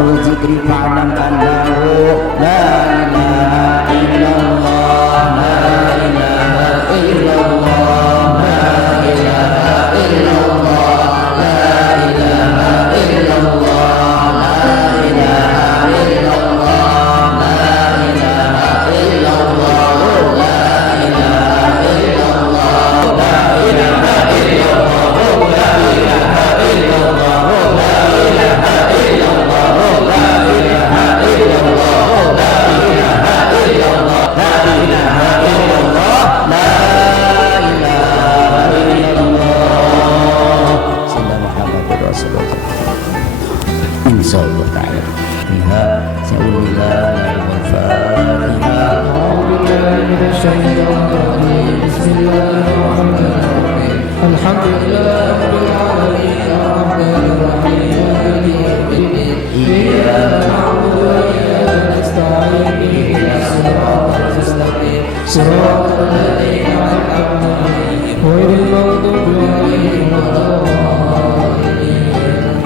afdal zikri fa'lam annahu la ilaha illallah, la ilaha illallah, la ilaha illallah, la ilaha illallah, la ilaha illallah, la ilaha illallah, la ilaha illallah, la ilaha illallah, la ilaha illallah, la ilaha illallah, la ilaha illallah, la ilaha illallah, la ilaha illallah, la ilaha illallah. Sayyidina Muhammadur Rasulullah. Insyaallah ta'ala. Biha sa'ulillah wal-Fatihah. A'udzubillahi minasyaitonir rajim. Bismillahirrahmanirrahim. Alhamdulillahirabbil alamin arrahmanir rahim maliki yaumiddin. Iyyaka na'budu wa iyyaka nasta'in. Ihdinas siratal mustaqim. Siratal ladzina an'amta 'alaihim ghairil maghdubi 'alaihim waladdallin.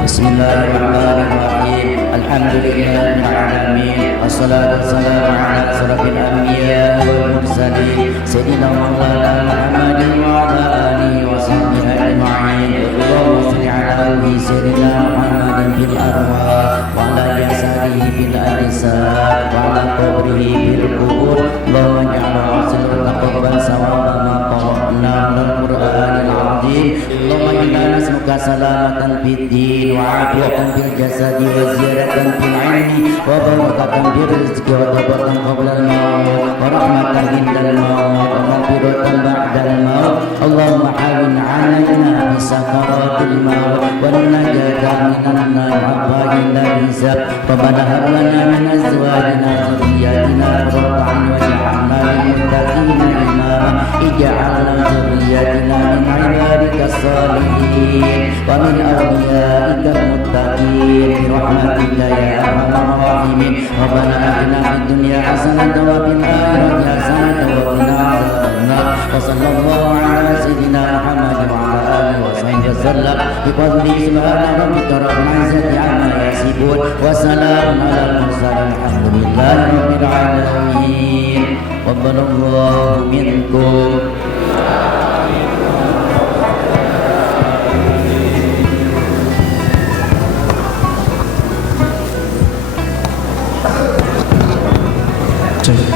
Bismillahirrahmanirrahim. Alhamdulillahil alamin. Wassalatu wassalamu ala asyrafil anbiya wal mursalin sayyidina maulana Muhammadin wa ala alihi wa sahbihi ajma'in. Allahumma shalli ala sayyidina Muhammadin fil arwah wa ala jasadihi fil ajsad wa ala qabrihi fil qubur. Allahumma ja'alna hasilul taqabbal sawaba ma qara'na minal Qur'anil azim. Allahumma inna nas'aluka salamatan fid din wa afiyatan fil jasadi wa ziyadatan fil ilmi wa barakatan fil rizqi wa tawbatan qabla al-maut wa rahmatan indal maut wa maghfiratan ba'dal maut. Allahumma hawwin 'alaina bi sakaratil maut wa najatan minan nar wa ba'dal hisab. Rabbana hab lana min azwajina wa dhurriyyatina qurrata a'yun waj'alna lil muttaqina imama. Ij'alna dhurriyyatina min 'ibadika salihin wa min awliyaika muttaqin bi rahmatika ya arhamar rahimin. Rabbana atina fid dunya hasanatan wa fil akhirati hasanatan wa qina adzabannar. Wa sallallahu ala sayyidina Muhammad wa ala alihi wa sahbihi wasallam. Bi fadli subhana rabbika rabbil izzati amma yasifun wa salamun alal mursalin alhamdulillahi rabbil alamin. Rabbanallahu minkum.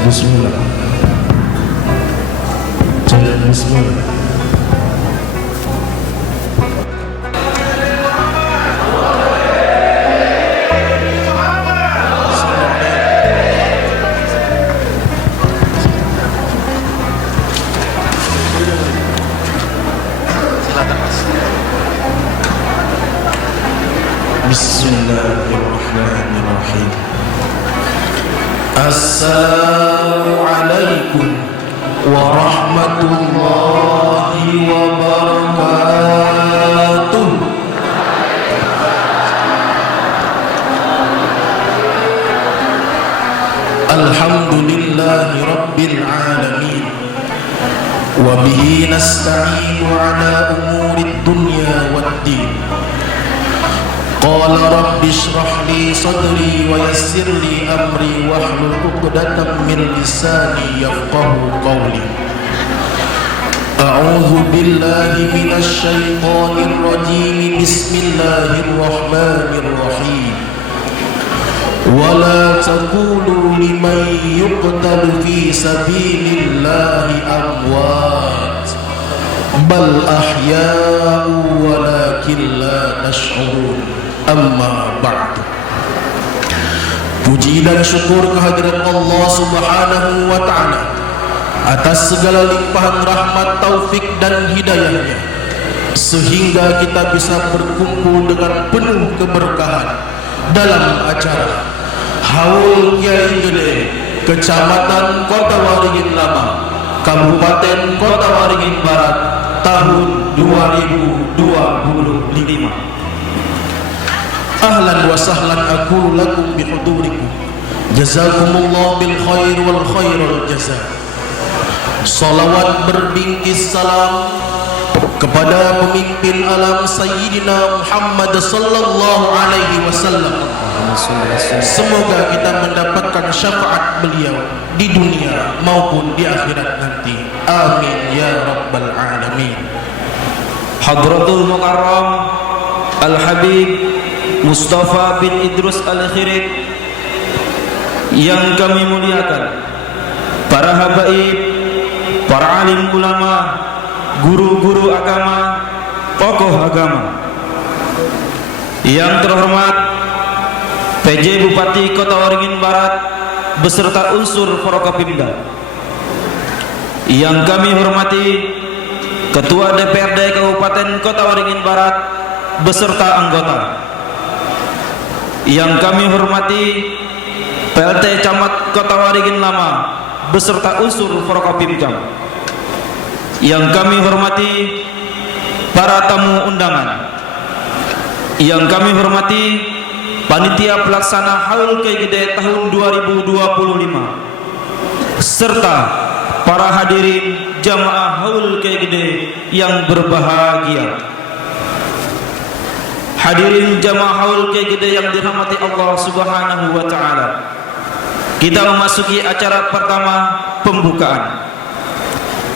Bismillah. Bismillah. Bismillahirrahmanirrahim. Assalamualaikum warahmatullahi wabarakatuh. Alhamdulillahi rabbil alamin. Wa bihi nasta'inu ala umurid dunya waddin. Qala rabbi shrah li sadri wa yassir li amri wahlul 'uqdatam min lisani yafqahu qawli. A'udzu billahi minasy syaithanir rajim. Bismillahirrahmanirrahim. Wa la taqulu liman yuqtalu fi sabilillahi amwat bal ahya'u walakin la tash'urun. Amma ba'du. Puji dan syukur kehadirat Allah Subhanahu wa ta'ala atas segala limpahan rahmat, taufik dan hidayahnya, sehingga kita bisa berkumpul dengan penuh keberkahan dalam acara Haul Kiai Gede, Kecamatan Kota Waringin Lama, Kabupaten Kota Waringin Barat, tahun 2025. Ahlan wa sahlan aqulu lakum bihudurikum. Jazakumullah bil khair wal khairul jazaa. Salawat berbingkis salam kepada pemimpin alam Sayyidina Muhammad sallallahu alaihi wasallam. Semoga kita mendapatkan syafaat beliau di dunia maupun di akhirat nanti. Amin ya rabbal alamin. Hadratul Mukarram Al-Habib Mustafa bin Idrus Al-Khirid yang kami muliakan, para habaib, para alim ulama, guru-guru agama, tokoh agama. Yang terhormat PJ Bupati Kota Waringin Barat beserta unsur Forkopimda. Yang kami hormati Ketua DPRD Kabupaten Kota Waringin Barat beserta anggota. Yang kami hormati PLT Camat Kota Waringin Lama beserta unsur Forkopimda. Yang kami hormati para tamu undangan. Yang kami hormati panitia pelaksana Haul Kiai Gede tahun 2025 serta para hadirin jamaah Haul Kiai Gede yang berbahagia. Hadirin jamaah Haul Kiai Gede yang dirahmati Allah Subhanahu wa taala. Kita memasuki acara pertama, pembukaan.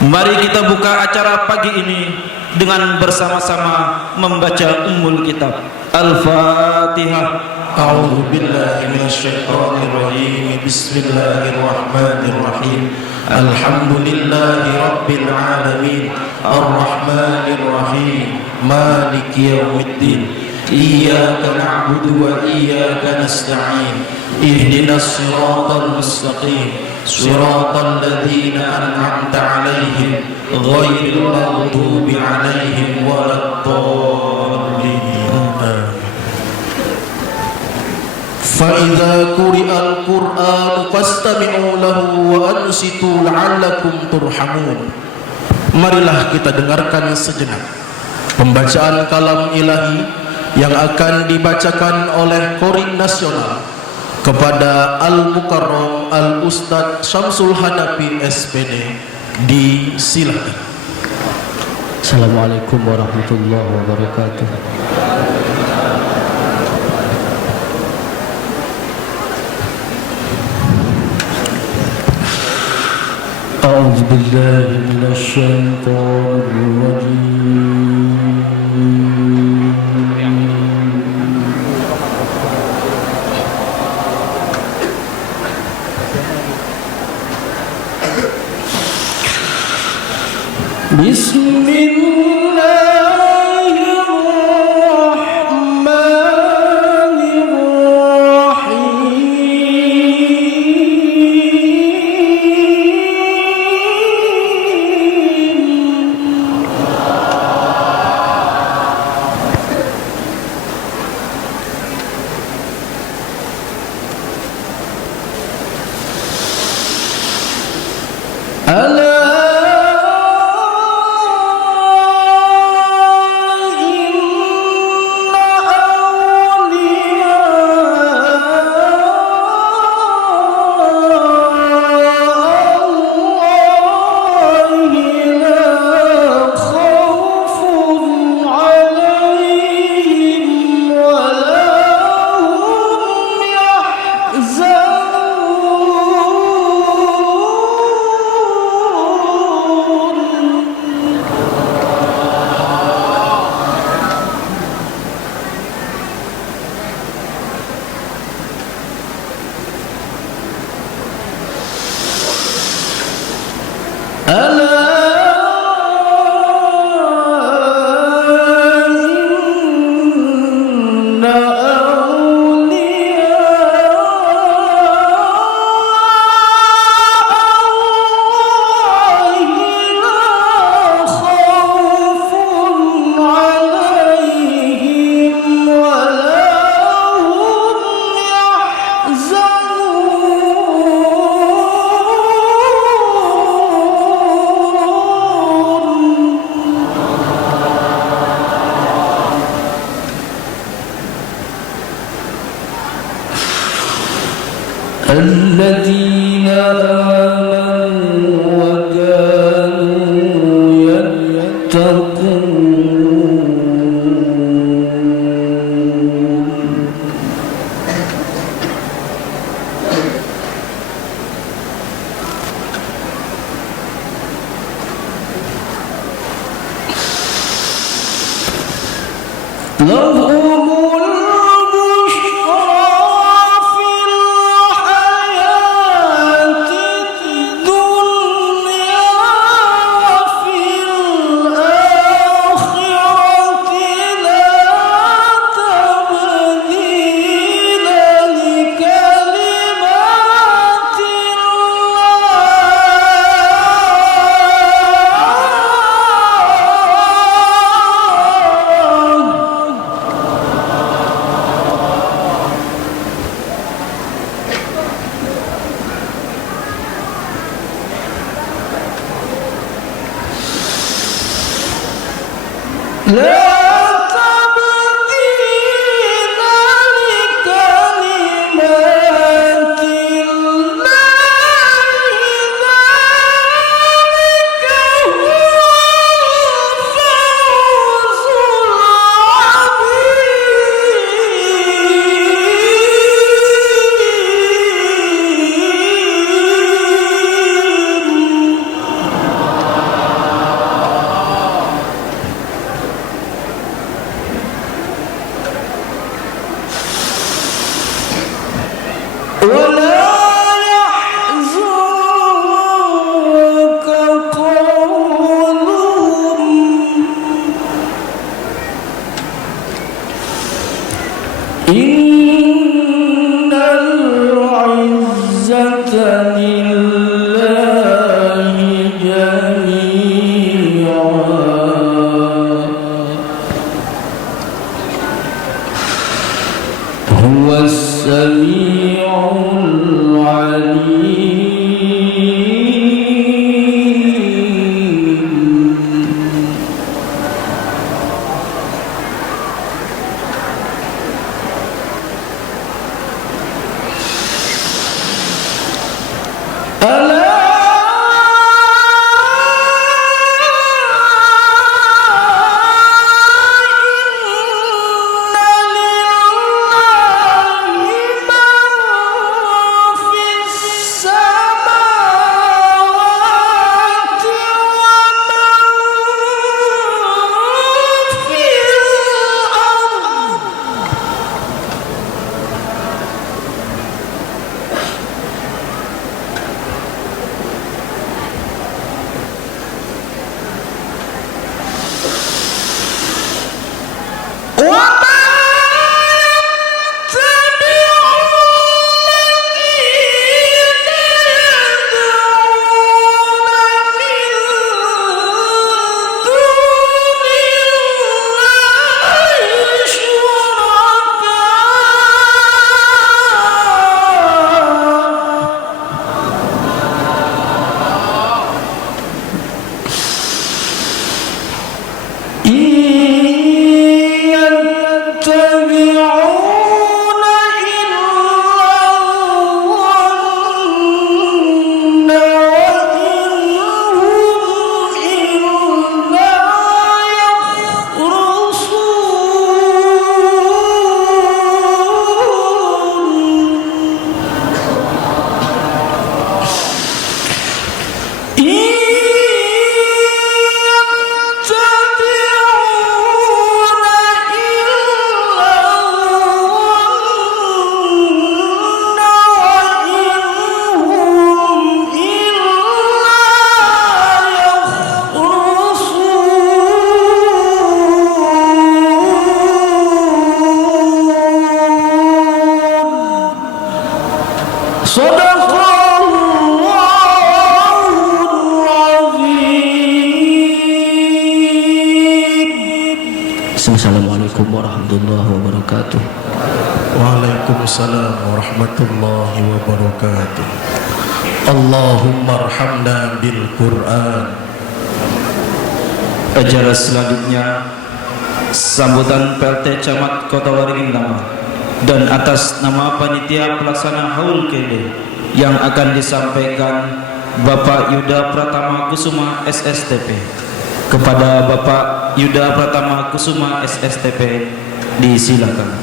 Mari kita buka acara pagi ini dengan bersama-sama membaca Ummul Kitab. Al-Fatihah. A'udzu billahi minasyaitonir rajim. Bismillahirrahmanirrahim. Alhamdulillahi rabbil alamin. Arrahmanir rahim. Maliki yaumiddin. Iyyaka na'budu wa iyyaka nasta'in. Ihdinas siratal mustaqim. Siratal ladzina an'amta 'alaihim ghairil maghdubi 'alaihim waladdallin. فَإِذَا قُرِئَ الْقُرْآنُ فَاسْتَمِعُوا لَهُ وَأَنصِتُوا لَعَلَّكُمْ تُرْحَمُونَ. Marilah kita dengarkan sejenak pembacaan kalam ilahi yang akan dibacakan oleh Korin Nasional kepada Al-Mukarram Al-Ustadz Syamsul Hanafi SPD. Disilakan. Assalamualaikum warahmatullahi wabarakatuh. أعوذ بالله من الشيطان الرجيم. بسم الله الرحمن الرحيم. الذين آمنوا وكانوا يتقون Assalamualaikum warahmatullahi wabarakatuh. Waalaikumsalam warahmatullahi wabarakatuh. Allahumma arhamna bil Qur'an. Acara selanjutnya sambutan PLT Camat Kota Waringin Lama dan atas nama panitia pelaksana Haul Kede yang akan disampaikan Bapak Yuda Pratama Kusuma SSTP. Kepada Bapak Yuda Pratama Kusuma SSTP disilakan.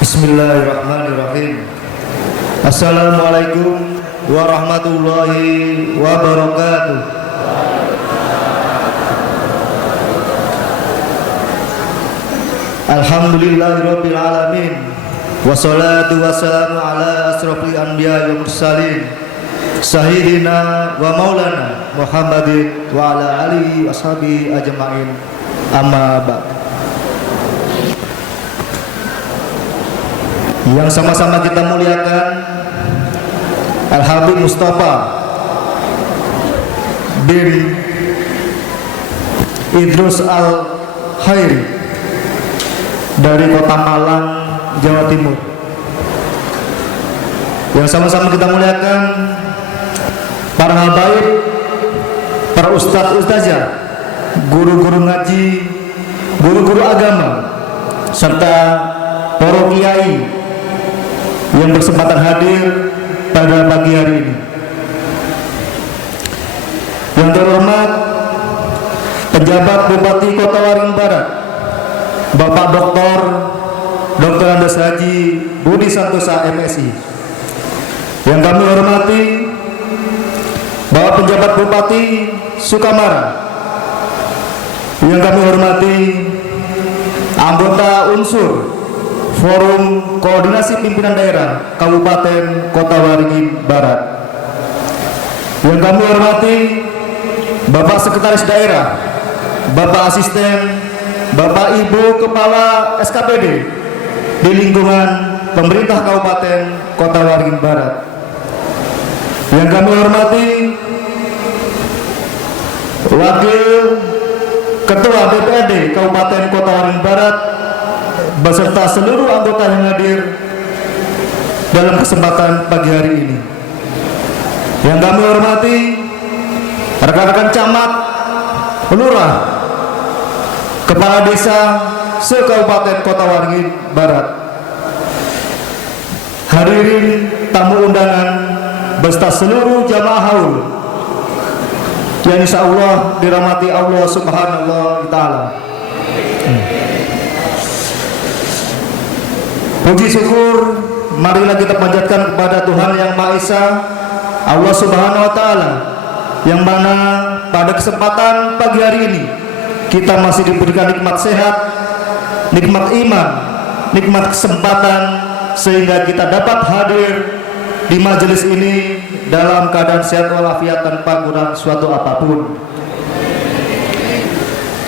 Bismillahirrahmanirrahim. Assalamualaikum warahmatullahi wabarakatuh. Alhamdulillahirabbil alamin. Wassalatu wassalamu ala asrofil anbiya wa mursalin sayyidina wa maulana Muhammadin wa ala alihi washabihi ajma'in. Amma ba'd. Yang sama-sama kita muliakan Al-Habib Mustafa bin Idrus Al-Khairi dari Kota Malang, Jawa Timur. Yang sama-sama kita muliakan para habaib, para ustadz-ustazah, guru-guru ngaji, guru-guru agama, serta para kiai yang berkesempatan hadir pada pagi hari ini. Yang terhormat penjabat Bupati Kota Waringin Barat, Bapak Dr. Andes Haji Budi Santosa MSI. Yang kami hormati Bapak penjabat Bupati Sukamara. Yang kami hormati anggota unsur Forum Koordinasi Pimpinan Daerah Kabupaten Kota Waringin Barat. Yang kami hormati Bapak Sekretaris Daerah, Bapak Asisten, Bapak Ibu Kepala SKPD di lingkungan pemerintah Kabupaten Kota Waringin Barat. Yang kami hormati Wakil Ketua DPRD Kabupaten Kota Waringin Barat beserta seluruh anggota yang hadir dalam kesempatan pagi hari ini. Yang kami hormati rekan-rekan camat, lurah, kepala desa se-Kabupaten Kota Waringin Barat, hadirin tamu undangan beserta seluruh jamaah haul yang insyaallah dirahmati Allah Subhanahu wa taala. Puji syukur marilah kita panjatkan kepada Tuhan Yang Maha Esa, Allah Subhanahu wa taala, yang mana pada kesempatan pagi hari ini kita masih diberikan nikmat sehat, nikmat iman, nikmat kesempatan sehingga kita dapat hadir di majelis ini dalam keadaan sehat walafiat tanpa kurang suatu apapun.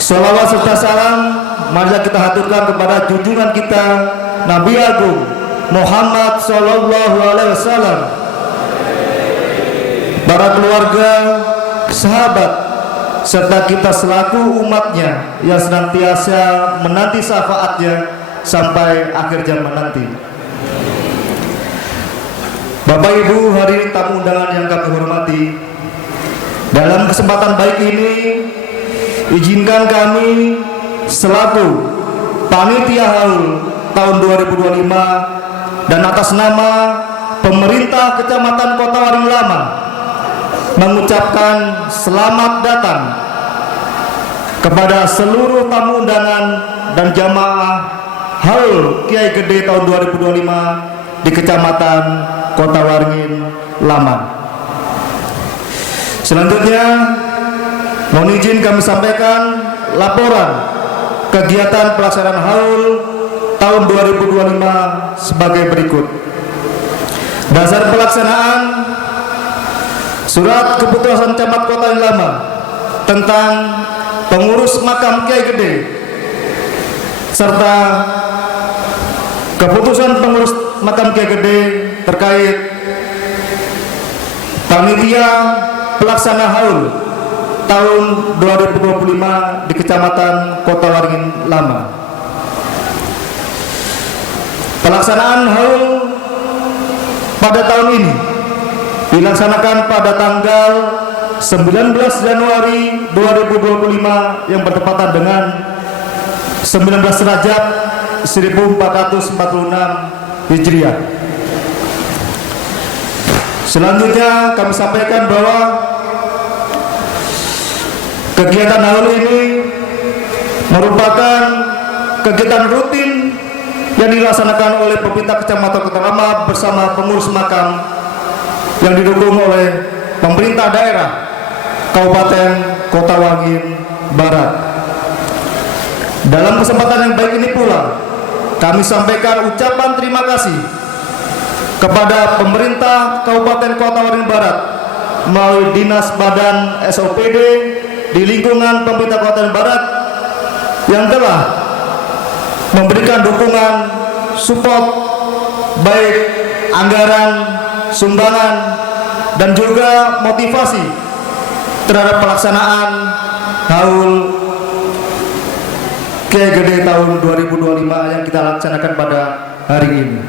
Salawat serta salam marilah kita haturkan kepada junjungan kita Nabi Agung Muhammad Sallallahu Alaihi Wasallam, para keluarga, sahabat, serta kita selaku umatnya yang senantiasa menanti syafaatnya sampai akhir zaman nanti. Bapak Ibu hadirin tamu undangan yang kami hormati, dalam kesempatan baik ini izinkan kami selaku panitia haul tahun 2025 dan atas nama pemerintah Kecamatan Kota Waringin Lama mengucapkan selamat datang kepada seluruh tamu undangan dan jamaah haul Kiai Gede tahun 2025 di Kecamatan Kota Waringin Lama. Selanjutnya mohon izin kami sampaikan laporan kegiatan pelaksanaan haul tahun 2025 sebagai berikut. Dasar pelaksanaan surat keputusan Camat Kota Waringin Lama tentang pengurus makam Kiai Gede serta keputusan pengurus makam Kiai Gede terkait panitia pelaksana haul tahun 2025 di Kecamatan Kota Waringin Lama. Pelaksanaan haul pada tahun ini dilaksanakan pada tanggal 19 Januari 2025 yang bertepatan dengan 19 Rajab 1446 Hijriah. Selanjutnya kami sampaikan bahwa kegiatan haul ini merupakan kegiatan rutin yang dilaksanakan oleh pemerintah Kecamatan Kota Lama bersama pengurus makam yang didukung oleh pemerintah daerah Kabupaten Kota Waringin Barat. Dalam kesempatan yang baik ini pula kami sampaikan ucapan terima kasih kepada pemerintah Kabupaten Kota Waringin Barat melalui Dinas Badan SOPD di lingkungan pemerintah Kota Waringin Barat yang telah memberikan dukungan support baik anggaran, sumbangan dan juga motivasi terhadap pelaksanaan Haul Kiai Gede tahun 2025 yang kita laksanakan pada hari ini.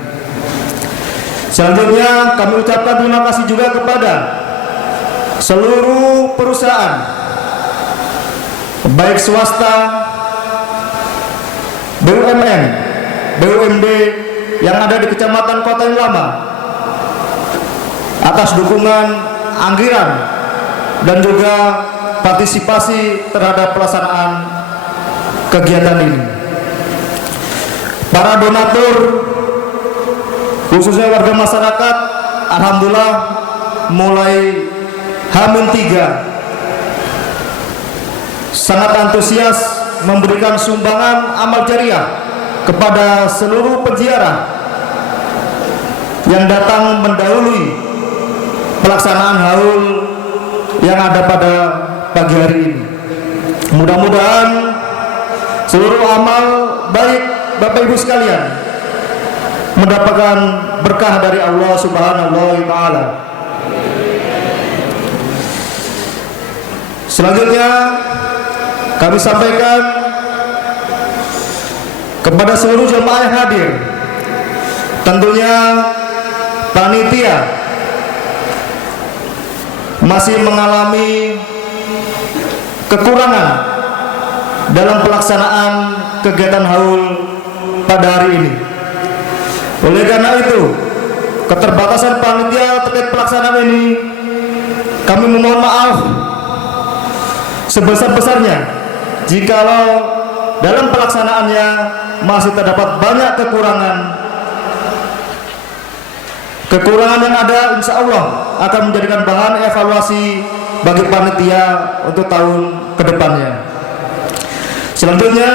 Selanjutnya kami ucapkan terima kasih juga kepada seluruh perusahaan baik swasta, BUMN, BUMD yang ada di Kecamatan Kota yang Lama atas dukungan anggaran dan juga partisipasi terhadap pelaksanaan kegiatan ini. Para donatur khususnya warga masyarakat, alhamdulillah mulai H-3 sangat antusias memberikan sumbangan amal jariah kepada seluruh peziarah yang datang mendahului pelaksanaan haul yang ada pada pagi hari ini. Mudah-mudahan seluruh amal baik Bapak Ibu sekalian mendapatkan berkah dari Allah Subhanahu wa taala. Selanjutnya kami sampaikan kepada seluruh jemaah yang hadir, tentunya panitia masih mengalami kekurangan dalam pelaksanaan kegiatan haul pada hari ini. Oleh karena itu, keterbatasan panitia terkait pelaksanaan ini, kami memohon maaf sebesar-besarnya jikalau dalam pelaksanaannya masih terdapat banyak kekurangan yang ada, insya Allah akan menjadikan bahan evaluasi bagi panitia untuk tahun kedepannya. Selanjutnya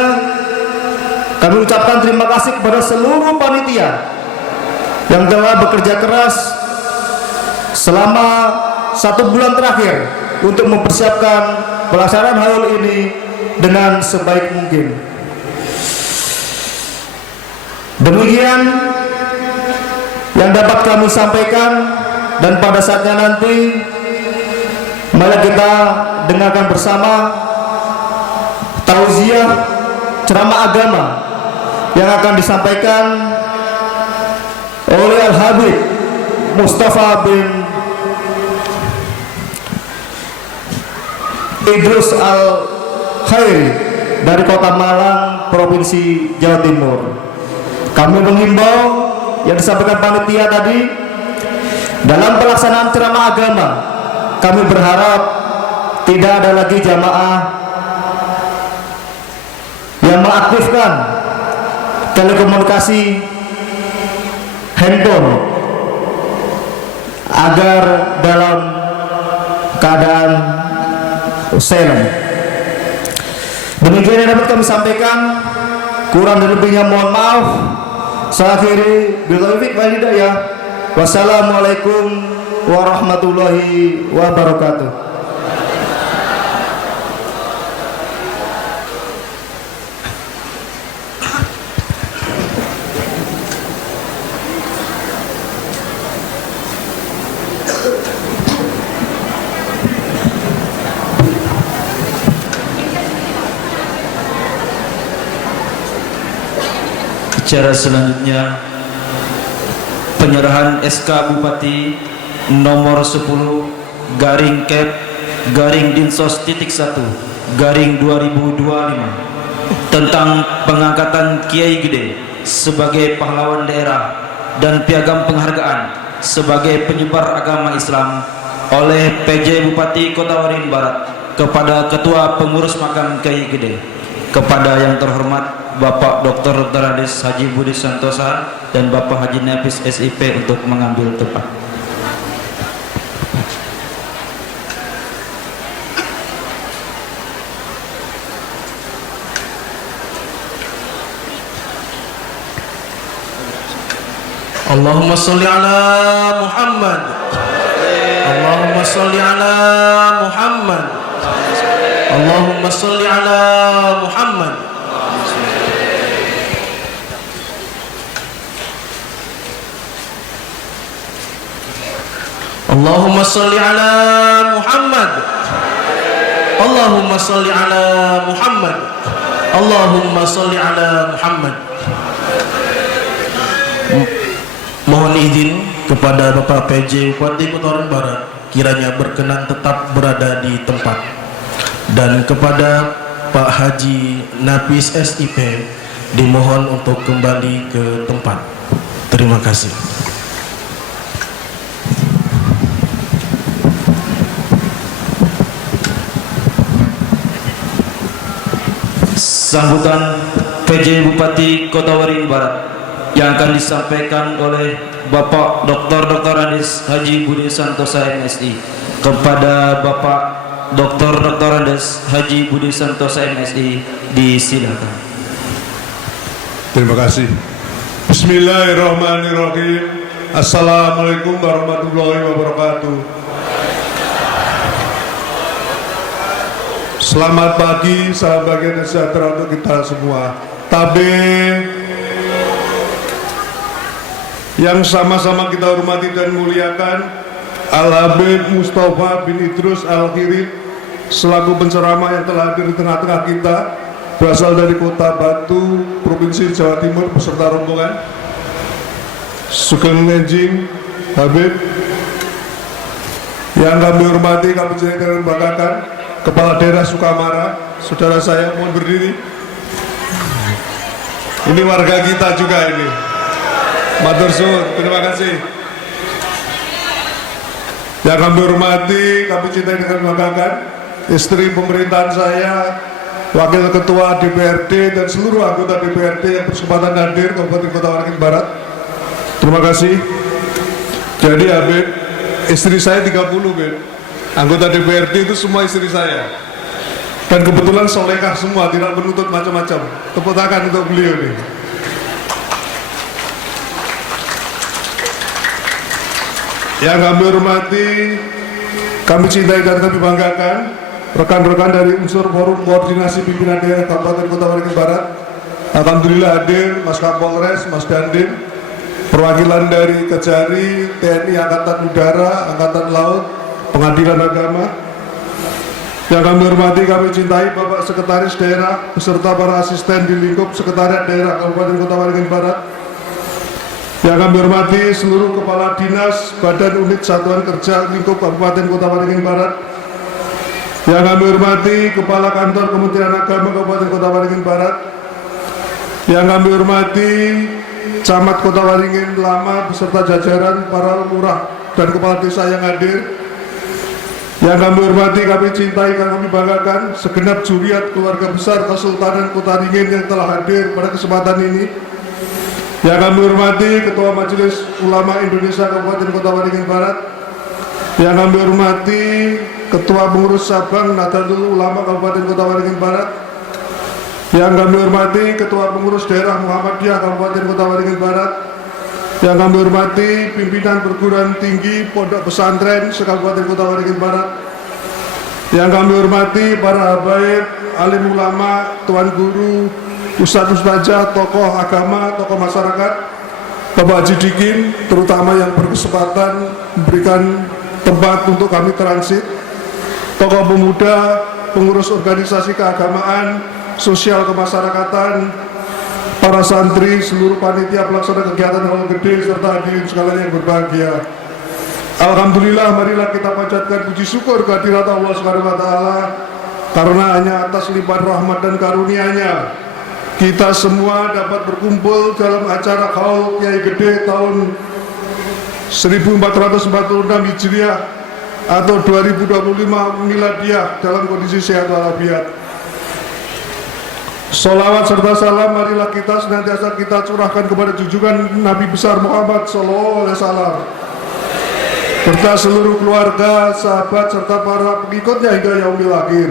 kami ucapkan terima kasih kepada seluruh panitia yang telah bekerja keras selama 1 bulan terakhir untuk mempersiapkan pelaksanaan haul ini dengan sebaik mungkin. Demikian yang dapat kami sampaikan, dan pada saatnya nanti mari kita dengarkan bersama tauziah ceramah agama yang akan disampaikan oleh Al-Habib Mustafa bin Idrus Al-Khairi dari Kota Malang, Provinsi Jawa Timur. Kami menghimbau yang disampaikan panitia tadi, dalam pelaksanaan ceramah agama kami berharap tidak ada lagi jamaah yang mengaktifkan telekomunikasi handphone agar dalam keadaan silent. Demikian yang dapat kami sampaikan, kurang dan lebihnya mohon maaf. Saya akhiri bil taufiq wal hidayah. Wassalamualaikum warahmatullahi wabarakatuh. Acara selanjutnya penyerahan SK Bupati nomor 10 garing Kep garing Dinsos titik 1 garing 2025 tentang pengangkatan Kiai Gede sebagai pahlawan daerah dan piagam penghargaan sebagai penyebar agama Islam oleh PJ Bupati Kota Waringin Barat kepada Ketua Pengurus Makam Kiai Gede, kepada yang terhormat Bapak Dr. Teradis Haji Budi Santosa dan Bapak Haji Nafis SIP untuk mengambil tempat. Allahumma salli ala Muhammad. Allahumma salli ala Muhammad. Allahumma salli ala Muhammad. Allahumma salli ala Muhammad. Allahumma salli ala Muhammad. Allahumma salli ala Muhammad. Mohon izin kepada Bapak PJ Bupati Kota Waringin Barat kiranya berkenan tetap berada di tempat, dan kepada Pak Haji Nafis SIP dimohon untuk kembali ke tempat. Terima kasih. Sambutan PJ Bupati Kota Waringin Barat yang akan disampaikan oleh Bapak Dr. Andes Haji Budi Santosa MSI. Kepada Bapak Dr. Andes Haji Budi Santosa MSI, disilakan. Terima kasih. Bismillahirrahmanirrahim. Assalamualaikum warahmatullahi wabarakatuh. Selamat pagi, salam bahagia dan sejahtera untuk kita semua. Tabeh yang sama-sama kita hormati dan muliakan, Al-Habib Mustafa bin Idrus Al-Khirib selaku penceramah yang telah hadir di tengah-tengah kita, berasal dari Kota Batu, Provinsi Jawa Timur beserta rombongan. Sugeng Nenjing Habib yang kami hormati, kami cintai dan banggakan, Kepala Daerah Sukamara, saudara saya, mohon berdiri. Ini warga kita juga ini. Matur suwun, terima kasih. Yang kami hormati, kami cintai dan banggakan, istri pemerintahan saya, Wakil Ketua DPRD dan seluruh anggota DPRD yang berkesempatan hadir Kabupaten Kota Waringin Barat. Terima kasih. Jadi Habib, istri saya 30, Habib. Anggota DPRD itu semua istri saya. Dan kebetulan solehah semua, tidak menuntut macam-macam. Tepuk tangan untuk beliau nih. Yang kami hormati, kami cintai dan kami banggakan, rekan-rekan dari unsur Forum Koordinasi Pimpinan Daerah Kabupaten Kota Waringin Barat. Alhamdulillah hadir Mas Kapolres, Mas Dandim, perwakilan dari Kejari, TNI Angkatan Udara, Angkatan Laut, Pengadilan Agama. Yang kami hormati, kami cintai Bapak Sekretaris Daerah beserta para asisten di lingkup Sekretariat Daerah Kabupaten Kota Waringin Barat. Yang kami hormati seluruh Kepala Dinas, Badan Unit Satuan Kerja lingkup Kabupaten Kota Waringin Barat. Yang kami hormati Kepala Kantor Kementerian Agama Kabupaten Kota Waringin Barat. Yang kami hormati Camat Kota Waringin Lama beserta jajaran para lurah dan kepala desa yang hadir. Yang kami hormati, kami cintai, kami banggakan segenap juriat keluarga besar Kesultanan Kota Waringin yang telah hadir pada kesempatan ini. Yang kami hormati Ketua Majelis Ulama Indonesia Kabupaten Kota Waringin Barat. Yang kami hormati Ketua Pengurus Sabang Nahdlatul Ulama Kabupaten Kota Waringin Barat. Yang kami hormati Ketua Pengurus Daerah Muhammadiyah Kabupaten Kota Waringin Barat. Yang kami hormati pimpinan perguruan tinggi pondok pesantren se-Kabupaten Kota Waringin Barat. Yang kami hormati para habaib, alim ulama, tuan guru, ustadz-ustadzah, tokoh agama, tokoh masyarakat, Bapak Haji Dikin, terutama yang berkesempatan memberikan tempat untuk kami transit, tokoh pemuda, pengurus organisasi keagamaan, sosial kemasyarakatan, para santri, seluruh panitia pelaksana kegiatan Haul Gede, serta hadirin sekalian yang berbahagia. Alhamdulillah, marilah kita panjatkan puji syukur kehadirat Allah Subhanahu wa taala, karena hanya atas limpahan rahmat dan karunia-Nya kita semua dapat berkumpul dalam acara Haul Kiai Gede tahun 1446 Hijriah atau 2025 Miladiyah dalam kondisi sehat walafiat. Salawat serta salam marilah kita senantiasa kita curahkan kepada junjungan Nabi besar Muhammad sallallahu alaihi wasallam, serta seluruh keluarga, sahabat serta para pengikutnya hingga yaumil akhir.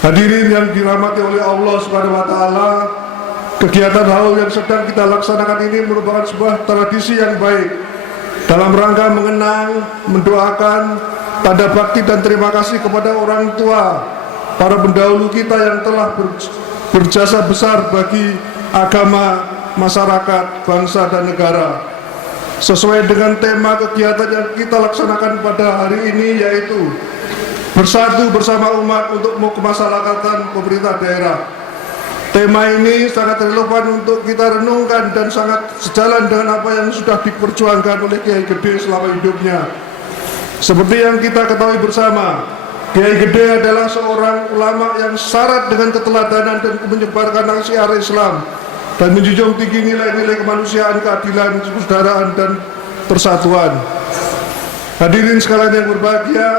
Hadirin yang dirahmati oleh Allah Subhanahu wa taala, kegiatan haul yang sedang kita laksanakan ini merupakan sebuah tradisi yang baik dalam rangka mengenang, mendoakan, tanda bakti dan terima kasih kepada orang tua, para pendahulu kita yang telah berjasa besar bagi agama, masyarakat, bangsa dan negara. Sesuai dengan tema kegiatan yang kita laksanakan pada hari ini, yaitu bersatu bersama umat untuk kemaslahatan pemerintah daerah. Tema ini sangat relevan untuk kita renungkan dan sangat sejalan dengan apa yang sudah diperjuangkan oleh Kiai Gede selama hidupnya. Seperti yang kita ketahui bersama, Kiai Gede adalah seorang ulama yang syarat dengan keteladanan dan menyebarkan syiar Islam dan menjunjung tinggi nilai-nilai kemanusiaan, keadilan, persaudaraan, dan persatuan. Hadirin sekalian yang berbahagia,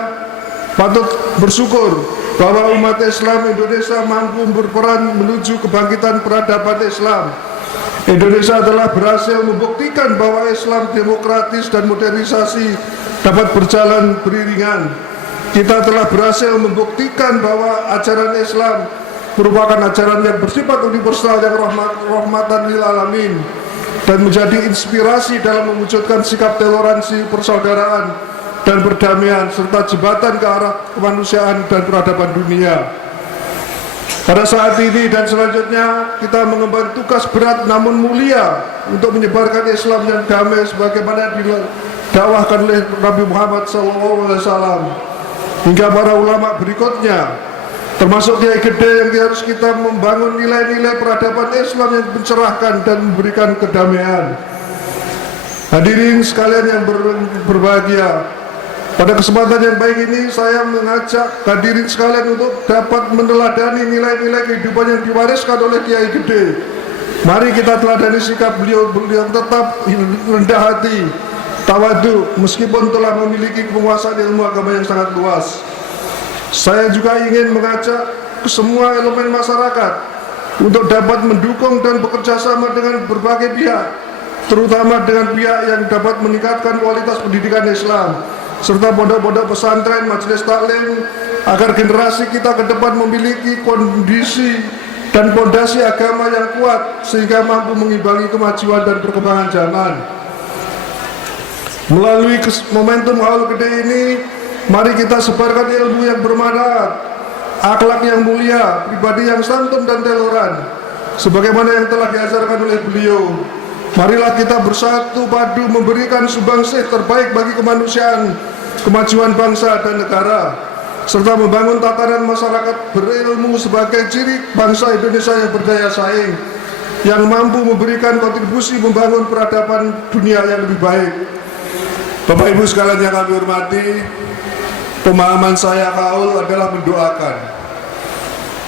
patut bersyukur bahwa umat Islam Indonesia mampu berperan menuju kebangkitan peradaban Islam. Indonesia telah berhasil membuktikan bahwa Islam demokratis dan modernisasi dapat berjalan beriringan. Kita telah berhasil membuktikan bahwa ajaran Islam merupakan ajaran yang bersifat universal yang rahmatan lil alamin dan menjadi inspirasi dalam mewujudkan sikap toleransi, persaudaraan, dan perdamaian serta jembatan ke arah kemanusiaan dan peradaban dunia. Pada saat ini dan selanjutnya kita mengemban tugas berat namun mulia untuk menyebarkan Islam yang damai sebagaimana didakwahkan oleh Nabi Muhammad SAW hingga para ulama berikutnya, termasuk Kiai Gede yang harus kita membangun nilai-nilai peradaban Islam yang mencerahkan dan memberikan kedamaian. Hadirin sekalian yang berbahagia, pada kesempatan yang baik ini saya mengajak hadirin sekalian untuk dapat meneladani nilai-nilai kehidupan yang diwariskan oleh Kiai Gede. Mari kita teladani sikap beliau yang tetap rendah hati, tawadu, meskipun telah memiliki penguasaan ilmu agama yang sangat luas. Saya juga ingin mengajak semua elemen masyarakat untuk dapat mendukung dan bekerja sama dengan berbagai pihak, terutama dengan pihak yang dapat meningkatkan kualitas pendidikan Islam, serta pondok-pondok pesantren, majelis taklim, agar generasi kita ke depan memiliki kondisi dan pondasi agama yang kuat sehingga mampu mengimbangi kemajuan dan perkembangan zaman. Melalui momentum Haul Gede ini, mari kita sebarkan ilmu yang bermanfaat, akhlak yang mulia, pribadi yang santun dan toleran, sebagaimana yang telah diajarkan oleh beliau. Marilah kita bersatu padu memberikan sumbangsih terbaik bagi kemanusiaan, kemajuan bangsa dan negara, serta membangun tatanan masyarakat berilmu sebagai ciri bangsa Indonesia yang berdaya saing, yang mampu memberikan kontribusi membangun peradaban dunia yang lebih baik. Bapak Ibu sekalian yang kami hormati, pemahaman saya Haul adalah mendoakan.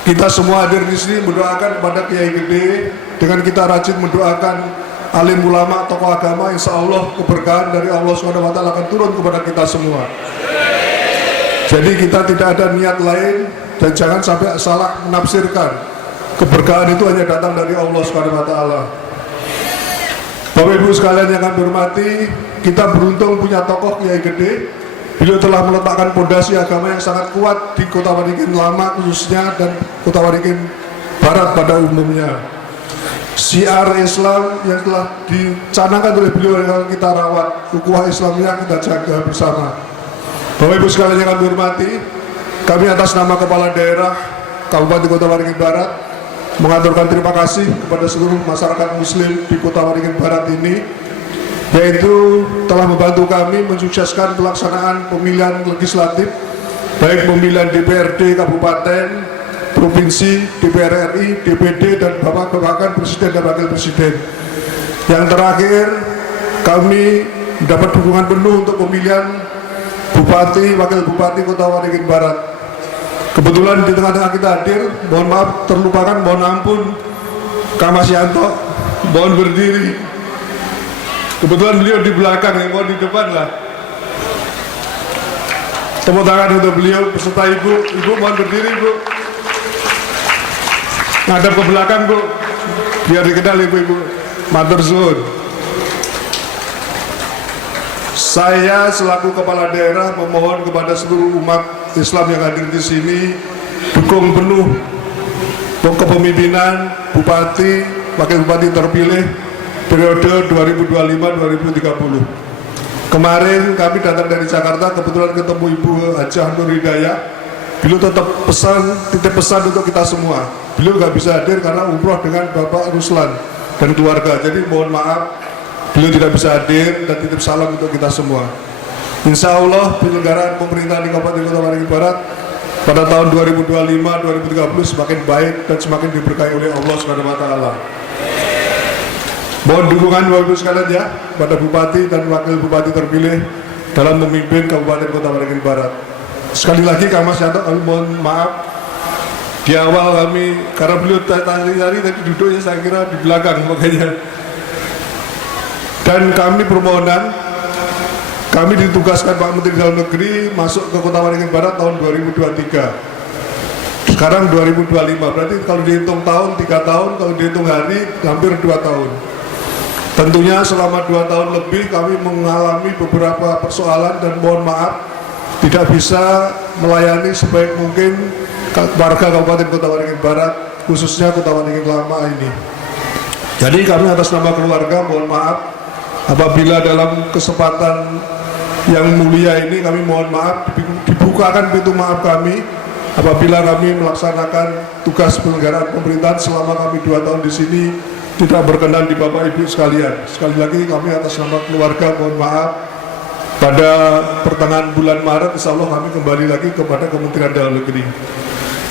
Kita semua hadir di sini mendoakan kepada Kiai Gede dengan kita rajin mendoakan alim ulama, tokoh agama, insya Allah keberkahan dari Allah SWT akan turun kepada kita semua. Jadi kita tidak ada niat lain dan jangan sampai salah menafsirkan. Keberkahan itu hanya datang dari Allah SWT. Bapak Ibu sekalian yang kami hormati, kita beruntung punya tokoh Kiai Gede. Beliau telah meletakkan pondasi agama yang sangat kuat di Kota Waringin Lama khususnya dan Kota Waringin Barat pada umumnya. Syiar Islam yang telah dicanangkan oleh beliau yang kita rawat, ukhuwah Islamnya kita jaga bersama. Bapak Ibu sekalian yang kami hormati, kami atas nama Kepala Daerah Kabupaten Kota Waringin Barat mengaturkan terima kasih kepada seluruh masyarakat Muslim di Kota Waringin Barat ini, yaitu telah membantu kami mensukseskan pelaksanaan pemilihan legislatif, baik pemilihan DPRD Kabupaten, Provinsi, DPR RI, DPD, dan bahkan Presiden dan Wakil Presiden. Yang terakhir, kami mendapat dukungan penuh untuk pemilihan Bupati, Wakil Bupati Kota Waringin Barat. Kebetulan di tengah-tengah kita hadir, mohon maaf terlupakan, mohon ampun, Kang Mas Yanto, mohon berdiri. Kebetulan beliau di belakang, yang mohon di depan lah. Tepuk tangan untuk beliau beserta ibu. Ibu mohon berdiri, Bu. Ngadap ke belakang, Bu, biar dikenal ibu-ibu. Matur suwun. Saya selaku kepala daerah memohon kepada seluruh umat Islam yang hadir di sini dukung penuh kepemimpinan Bupati, Wakil Bupati terpilih periode 2025-2030. Kemarin kami datang dari Jakarta, kebetulan ketemu Ibu Hajah Nur Hidayah. Beliau tetap titip pesan untuk kita semua. Beliau nggak bisa hadir karena umroh dengan Bapak Ruslan dan keluarga. Jadi mohon maaf, beliau tidak bisa hadir dan titip salam untuk kita semua. Insya Allah penyelenggaraan pemerintahan di Kabupaten Kota Waringin Barat pada tahun 2025-2030 semakin baik dan semakin diberkahi oleh Allah SWT. Mohon dukungan Bapak Ibu sekalian ya pada Bupati dan Wakil Bupati terpilih dalam memimpin Kabupaten Kota Waringin Barat. Sekali lagi kami mohon maaf di awal kami, karena beliau tadi duduknya saya kira di belakang makanya. Dan kami permohonan, kami ditugaskan Pak Menteri Dalam Negeri masuk ke Kota Waringin Barat tahun 2023. Sekarang 2025, berarti kalau dihitung tahun 3 tahun, kalau dihitung hari hampir 2 tahun. Tentunya selama 2 tahun lebih kami mengalami beberapa persoalan dan mohon maaf tidak bisa melayani sebaik mungkin warga Kabupaten Kota Waringin Barat, khususnya Kota Waringin Lama ini. Jadi kami atas nama keluarga mohon maaf apabila dalam kesempatan yang mulia ini kami mohon maaf dibukakan pintu maaf kami apabila kami melaksanakan tugas penyelenggaraan pemerintahan selama kami 2 tahun di sini tidak berkenan di Bapak Ibu sekalian. Sekali lagi kami atas nama keluarga mohon maaf. Pada pertengahan bulan Maret insya Allah kami kembali lagi kepada Kementerian Dalam Negeri.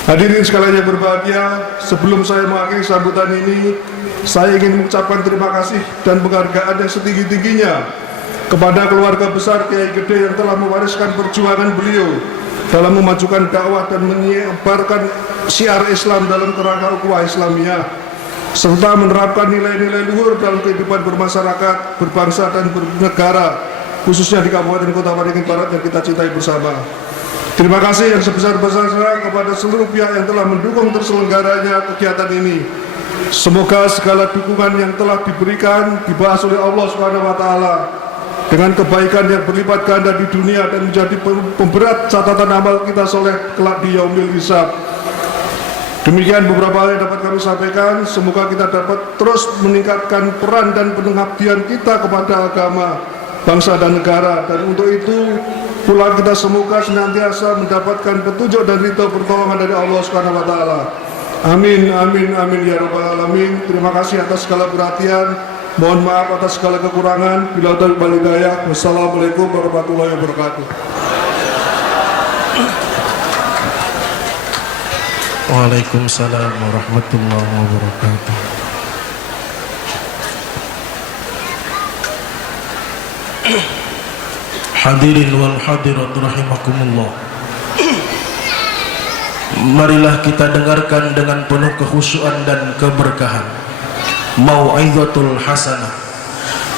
Hadirin sekalian yang berbahagia, sebelum saya mengakhiri sambutan ini, saya ingin mengucapkan terima kasih dan penghargaan yang setinggi-tingginya kepada keluarga besar Kiai Gede yang telah mewariskan perjuangan beliau dalam memajukan dakwah dan menyebarkan syiar Islam dalam kerangka ukhuwah Islamiyah, serta menerapkan nilai-nilai luhur dalam kehidupan bermasyarakat, berbangsa dan bernegara, khususnya di Kabupaten Kota Waringin Barat yang kita cintai bersama. Terima kasih yang sebesar-besarnya kepada seluruh pihak yang telah mendukung terselenggaranya kegiatan ini. Semoga segala dukungan yang telah diberikan dibahas oleh Allah SWT dengan kebaikan yang berlipat ganda di dunia dan menjadi pemberat catatan amal kita soleh kelak di yaumil hisab. Demikian beberapa hal yang dapat kami sampaikan. Semoga kita dapat terus meningkatkan peran dan pengabdian kita kepada agama, bangsa dan negara, dan untuk itu pula kita semoga senantiasa mendapatkan petunjuk dan ridho pertolongan dari Allah Subhanahu wa taala. Amin amin amin ya rabbal alamin. Terima kasih atas segala perhatian. Mohon maaf atas segala kekurangan. Bila taufiq wal hidayah. Wassalamualaikum warahmatullahi wabarakatuh. Waalaikumsalam warahmatullahi wabarakatuh. Hadirin wal hadirat rahimakumullah. Marilah kita dengarkan dengan penuh kekhusyuan dan keberkahan mau'izatul hasanah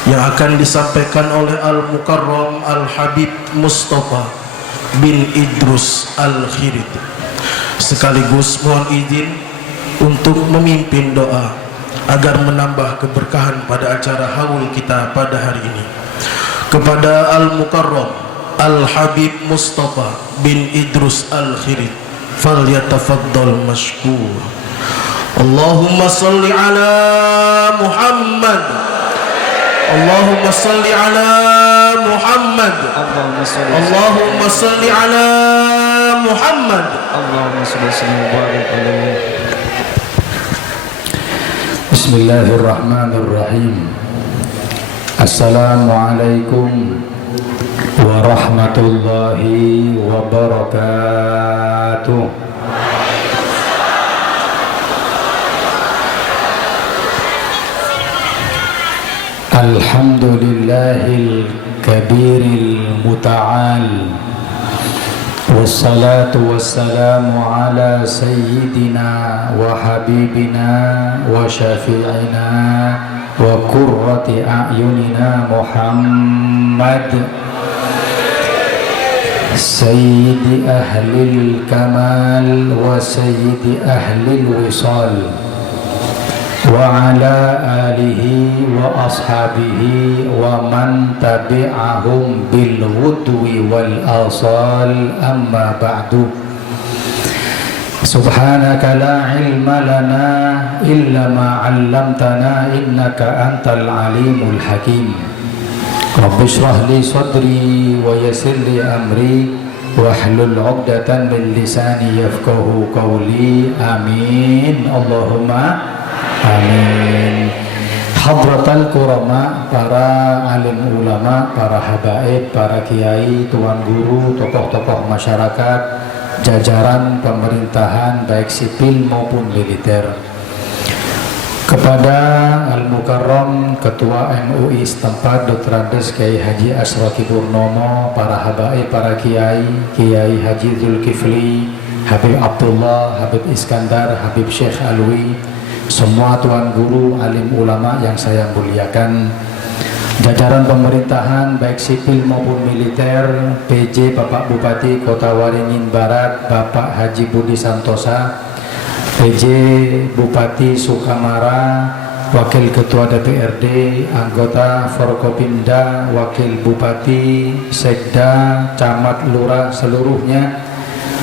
yang akan disampaikan oleh Al-Mukarram Al-Habib Mustafa bin Idrus Al-Khirid. Sekaligus mohon izin untuk memimpin doa agar menambah keberkahan pada acara haul kita pada hari ini. Kepada Al-Mukarram Al-Habib Mustafa bin Idrus Al-Khirid, falyatafaddal mashkur. Allahumma salli ala Muhammad. Allahumma salli ala Muhammad. Allahumma salli ala Muhammad. Allahumma salli wa barik alaihi. Bismillahirrahmanirrahim. Assalamualaikum warahmatullahi wabarakatuh. Alhamdulillahil kabiril muta'al, wassalatu wassalamu ala sayyidina wa habibina wa syafi'ina wa qurrati a'yunina Muhammad sayyidi ahlil kamal wa sayyidi ahlil wisal wa ala alihi wa ashabihi wa man tabi'ahum bil wudwi wal asal, amma ba'du. Subhanaka la ilma lana illa ma 'allamtana innaka antal alimul hakim. Rabbi shrah li sadri wa yassir li amri wahlul 'uqdatan min lisani yafqahu qawli. Amin Allahumma amin. Hadratal Kurama, para alim ulama, para habaib, para kiai, tuan guru, tokoh-tokoh masyarakat, jajaran pemerintahan baik sipil maupun militer. Kepada Al-Mukarram Ketua MUI setempat Dr. Andes Kiai Haji Asraki Purnomo, para habaib, para kiai, Kiai Haji Zulkifli, Habib Abdullah, Habib Iskandar, Habib Syekh Alwi, semua tuan guru, alim ulama yang saya muliakan, jajaran pemerintahan baik sipil maupun militer, PJ Bapak Bupati Kota Waringin Barat Bapak Haji Budi Santosa, PJ Bupati Sukamara, Wakil Ketua DPRD, anggota Forkopimda, Wakil Bupati, Sekda, Camat, Lurah, seluruhnya,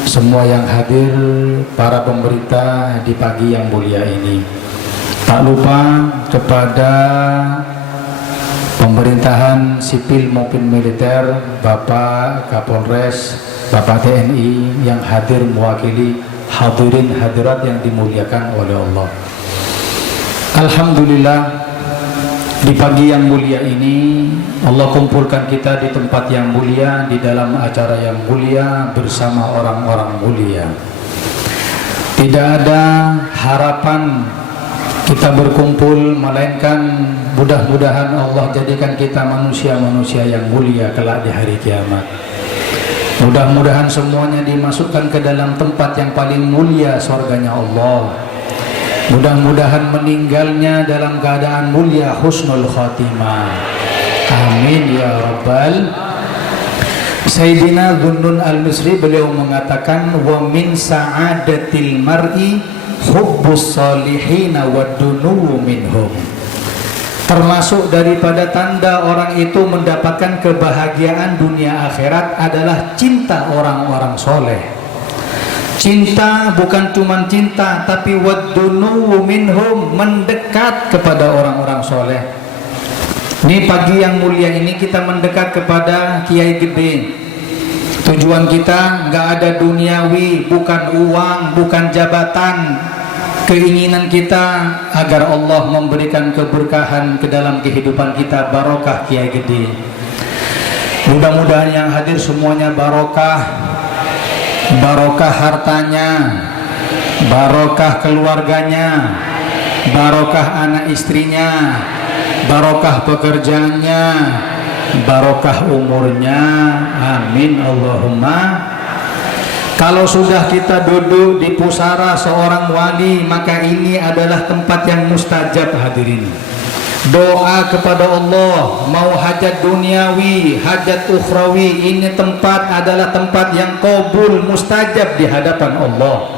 semua yang hadir, para pemerintah di pagi yang mulia ini. Tak lupa kepada pemerintahan sipil maupun militer, Bapak Kapolres, Bapak TNI yang hadir mewakili hadirin hadirat yang dimuliakan oleh Allah. Alhamdulillah, di pagi yang mulia ini Allah kumpulkan kita di tempat yang mulia, di dalam acara yang mulia bersama orang-orang mulia. Tidak ada harapan kita berkumpul melainkan mudah-mudahan Allah jadikan kita manusia-manusia yang mulia kelak di hari kiamat. Mudah-mudahan semuanya dimasukkan ke dalam tempat yang paling mulia, surganya Allah. Mudah-mudahan meninggalnya dalam keadaan mulia, husnul khatimah. Amin ya rabbal. Sayyidina Dhunnun al-Misri beliau mengatakan, wa min sa'adatil mar'i hubbus salihina wa dunuwu minhum. Termasuk daripada tanda orang itu mendapatkan kebahagiaan dunia akhirat adalah cinta orang-orang soleh. Cinta bukan cuma cinta, tapi waddunu minhum, mendekat kepada orang-orang soleh. Ini pagi yang mulia ini kita mendekat kepada Kiai Gede. Tujuan kita nggak ada duniawi, bukan uang, bukan jabatan. Keinginan kita agar Allah memberikan keberkahan ke dalam kehidupan kita, barokah Kiai Gede. Mudah-mudahan yang hadir semuanya barokah, barokah hartanya, barokah keluarganya, barokah anak istrinya, barokah pekerjaannya, barokah umurnya. Amin Allahumma. Kalau sudah kita duduk di pusara seorang wali, maka ini adalah tempat yang mustajab hadirin. Doa kepada Allah, mau hajat duniawi, hajat ukhrawi, ini tempat adalah tempat yang qabul, mustajab di hadapan Allah.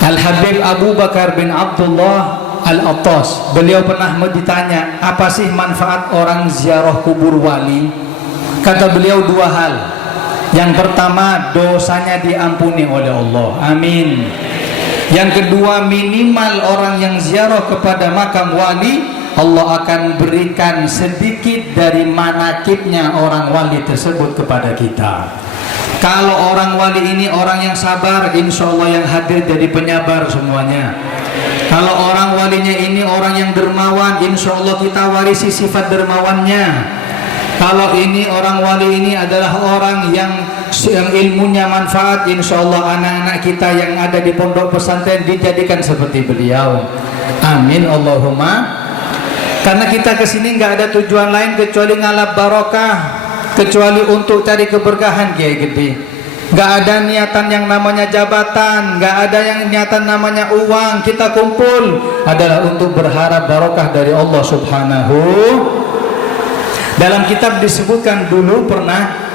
Al-Habib Abu Bakar bin Abdullah Al-Attas, beliau pernah ditanya, apa sih manfaat orang ziarah kubur wali? Kata beliau dua hal. Yang pertama, dosanya diampuni oleh Allah, amin. Yang kedua, minimal orang yang ziarah kepada makam wali, Allah akan berikan sedikit dari manakibnya orang wali tersebut kepada kita. Kalau orang wali ini orang yang sabar, insya Allah yang hadir jadi penyabar semuanya. Kalau orang walinya ini orang yang dermawan, insya Allah kita warisi sifat dermawannya. Kalau ini orang wali ini adalah orang yang ilmunya manfaat, insya Allah anak-anak kita yang ada di pondok pesantren dijadikan seperti beliau. Amin Allahumma. Karena kita kesini nggak ada tujuan lain kecuali ngalap barokah, kecuali untuk cari keberkahan Kiai Gede. Nggak ada niatan yang namanya jabatan, nggak ada yang niatan namanya uang. Kita kumpul adalah untuk berharap barokah dari Allah Subhanahu. Dalam kitab disebutkan dulu pernah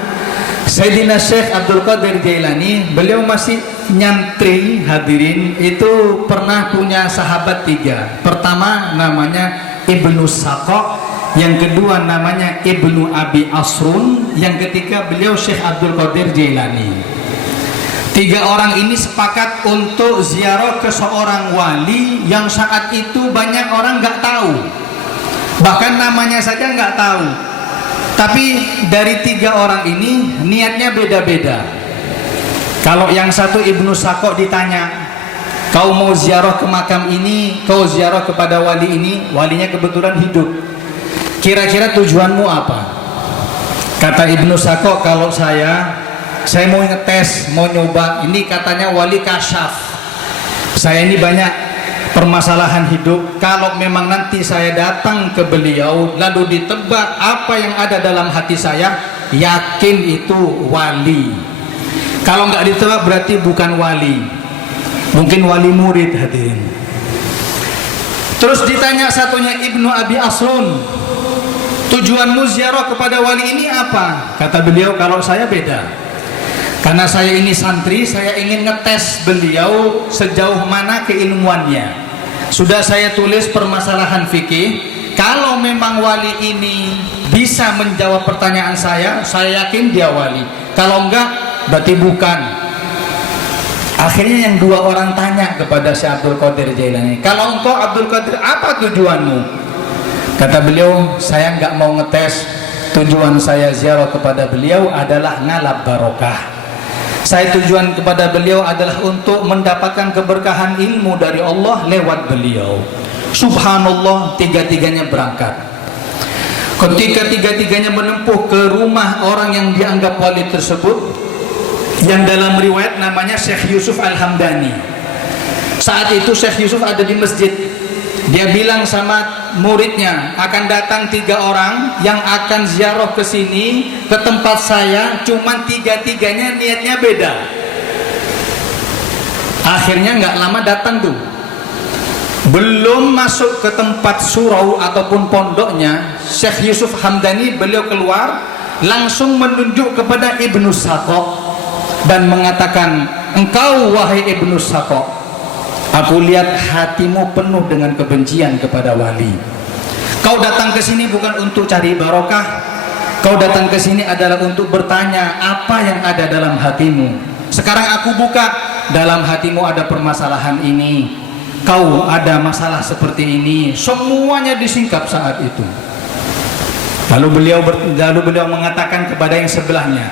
Sayyidina Syekh Abdul Qadir Jailani, beliau masih nyantri hadirin, itu pernah punya sahabat tiga. Pertama namanya Ibnu Saqaq, yang kedua namanya Ibnu Abi Asrun, yang ketiga beliau Syekh Abdul Qadir Jailani. Tiga orang ini sepakat untuk ziarah ke seorang wali yang saat itu banyak orang nggak tahu, bahkan namanya saja nggak tahu. Tapi dari tiga orang ini niatnya beda-beda. Kalau yang satu Ibnu Saqaq ditanya, kau mau ziarah ke makam ini, kau ziarah kepada wali ini, walinya kebetulan hidup, kira-kira tujuanmu apa? Kata Ibnu Sakok, kalau saya mau ngetes, mau nyoba, ini katanya wali kasyaf, saya ini banyak permasalahan hidup, kalau memang nanti saya datang ke beliau lalu ditebak apa yang ada dalam hati saya, yakin itu wali. Kalau nggak ditebak berarti bukan wali, mungkin wali murid, hadirin. Terus ditanya satunya Ibnu Abi Asrun, tujuanmu ziarah kepada wali ini apa? Kata beliau, kalau saya beda, karena saya ini santri, saya ingin ngetes beliau sejauh mana keilmuannya. Sudah saya tulis permasalahan fikih, kalau memang wali ini bisa menjawab pertanyaan saya yakin dia wali, kalau enggak berarti bukan. Akhirnya yang dua orang tanya kepada Syekh Abdul Qadir Jailani, kalau engkau Abdul Qadir, apa tujuanmu? Kata beliau, saya enggak mau ngetes, tujuan saya ziarah kepada beliau adalah ngalap barokah. Saya tujuan kepada beliau adalah untuk mendapatkan keberkahan ilmu dari Allah lewat beliau. Subhanallah, tiga-tiganya berangkat. Ketika tiga-tiganya menempuh ke rumah orang yang dianggap wali tersebut, yang dalam riwayat namanya Syekh Yusuf Al-Hamdani. Saat itu Syekh Yusuf ada di masjid. Dia bilang sama muridnya, akan datang 3 orang yang akan ziarah ke sini, ke tempat saya, cuman tiga-tiganya niatnya beda. Akhirnya nggak lama datang tuh. Belum masuk ke tempat surau ataupun pondoknya, Syekh Yusuf Hamdani, beliau keluar langsung menunjuk kepada Ibnu Sakok dan mengatakan, engkau wahai Ibnu Sakok, aku lihat hatimu penuh dengan kebencian kepada wali. Kau datang ke sini bukan untuk cari barokah. Kau datang ke sini adalah untuk bertanya apa yang ada dalam hatimu. Sekarang aku buka, dalam hatimu ada permasalahan ini. Kau ada masalah seperti ini. Semuanya disingkap saat itu. Lalu beliau mengatakan kepada yang sebelahnya,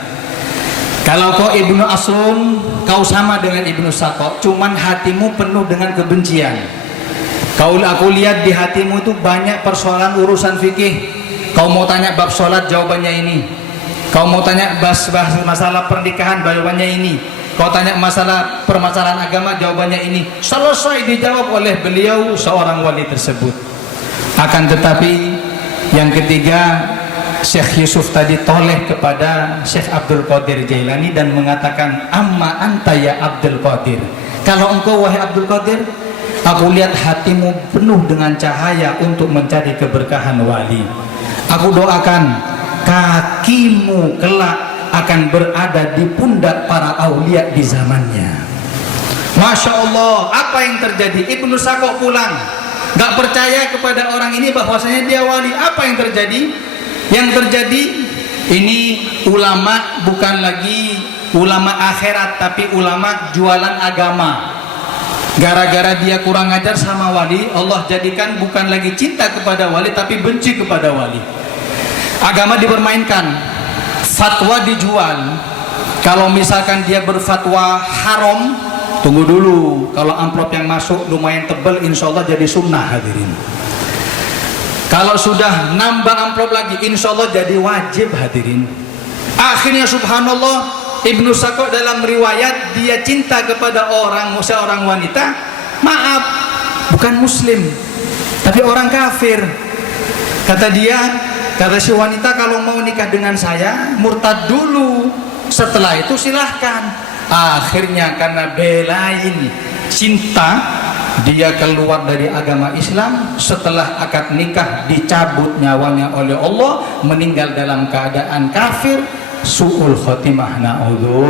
kalau kau Ibnu Asrun, kau sama dengan Ibnu Sakok, cuman hatimu penuh dengan kebencian. Aku lihat di hatimu itu banyak persoalan urusan fikih. Kau mau tanya bab sholat, jawabannya ini. Kau mau tanya bahas masalah pernikahan, jawabannya ini. Kau tanya masalah permasalahan agama, jawabannya ini. Selesai dijawab oleh beliau seorang wali tersebut. Akan tetapi yang ketiga, Syekh Yusuf tadi toleh kepada Syekh Abdul Qadir Jailani dan mengatakan, amma anta ya Abdul Qadir, kalau engkau wahai Abdul Qadir, aku lihat hatimu penuh dengan cahaya untuk mencari keberkahan wali. Aku doakan kakimu kelak akan berada di pundak para aulia di zamannya. Masya Allah, apa yang terjadi? Ibnu Sakok pulang, gak percaya kepada orang ini bahwasanya dia wali. Apa yang terjadi? Yang terjadi ini ulama bukan lagi ulama akhirat, tapi ulama jualan agama. Gara-gara dia kurang ajar sama wali, Allah jadikan bukan lagi cinta kepada wali, tapi benci kepada wali. Agama dipermainkan, fatwa dijual. Kalau misalkan dia berfatwa haram, tunggu dulu, kalau amplop yang masuk lumayan tebal, insya Allah jadi sunnah, hadirin. Kalau sudah nambah amplop lagi, insya Allah jadi wajib, hadirin. Akhirnya subhanallah, Ibnu Sakok dalam riwayat dia cinta kepada seorang wanita, maaf, bukan muslim, tapi orang kafir. Kata si wanita, kalau mau nikah dengan saya murtad dulu, setelah itu silahkan. Akhirnya karena belain cinta, dia keluar dari agama Islam. Setelah akad nikah dicabut nyawanya oleh Allah, meninggal dalam keadaan kafir, su'ul khotimah, na'udzu.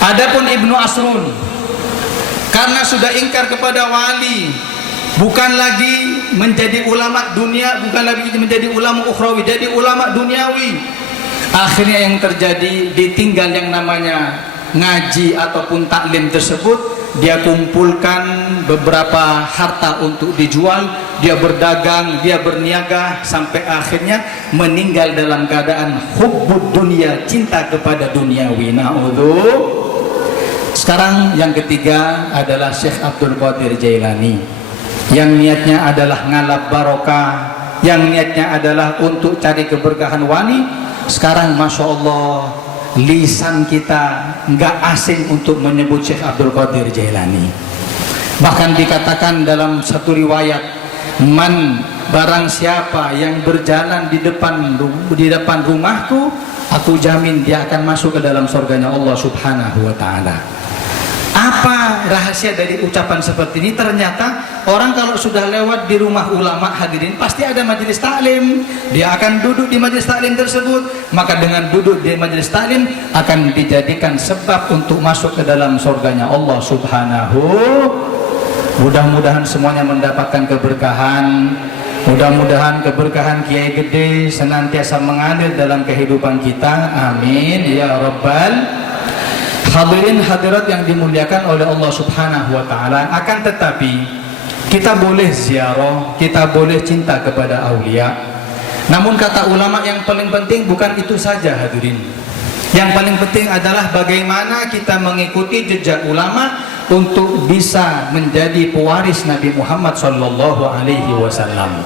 Adapun Ibnu Asrun, karena sudah ingkar kepada wali, bukan lagi menjadi ulama dunia, bukan lagi menjadi ulama ukhrawi, jadi ulama duniawi. Akhirnya yang terjadi, ditinggal yang namanya ngaji ataupun taklim tersebut. Dia kumpulkan beberapa harta untuk dijual, dia berdagang, dia berniaga, sampai akhirnya meninggal dalam keadaan hubbud dunia, cinta kepada duniawi. Na'udzu. Sekarang yang ketiga adalah Syekh Abdul Qadir Jailani, yang niatnya adalah ngalap barokah, yang niatnya adalah untuk cari keberkahan wali. Sekarang Masya Allah, lisan kita nggak asing untuk menyebut Syekh Abdul Qadir Jailani. Bahkan dikatakan dalam satu riwayat, man, barang siapa yang berjalan di depan rumahku, aku jamin dia akan masuk ke dalam surganya Allah Subhanahu wa Ta'ala. Apa rahasia dari ucapan seperti ini? Ternyata orang kalau sudah lewat di rumah ulama, hadirin, pasti ada majelis taklim. Dia akan duduk di majelis taklim tersebut. Maka dengan duduk di majelis taklim akan dijadikan sebab untuk masuk ke dalam surganya Allah Subhanahu. Mudah-mudahan semuanya mendapatkan keberkahan. Mudah-mudahan keberkahan Kiai Gede senantiasa mengalir dalam kehidupan kita. Amin ya Rabbal. Hadirin hadirat yang dimuliakan oleh Allah Subhanahu wa Ta'ala. Akan tetapi kita boleh ziarah, kita boleh cinta kepada aulia. Namun kata ulama, yang paling penting bukan itu saja hadirin. Yang paling penting adalah bagaimana kita mengikuti jejak ulama untuk bisa menjadi pewaris Nabi Muhammad sallallahu alaihi wasallam.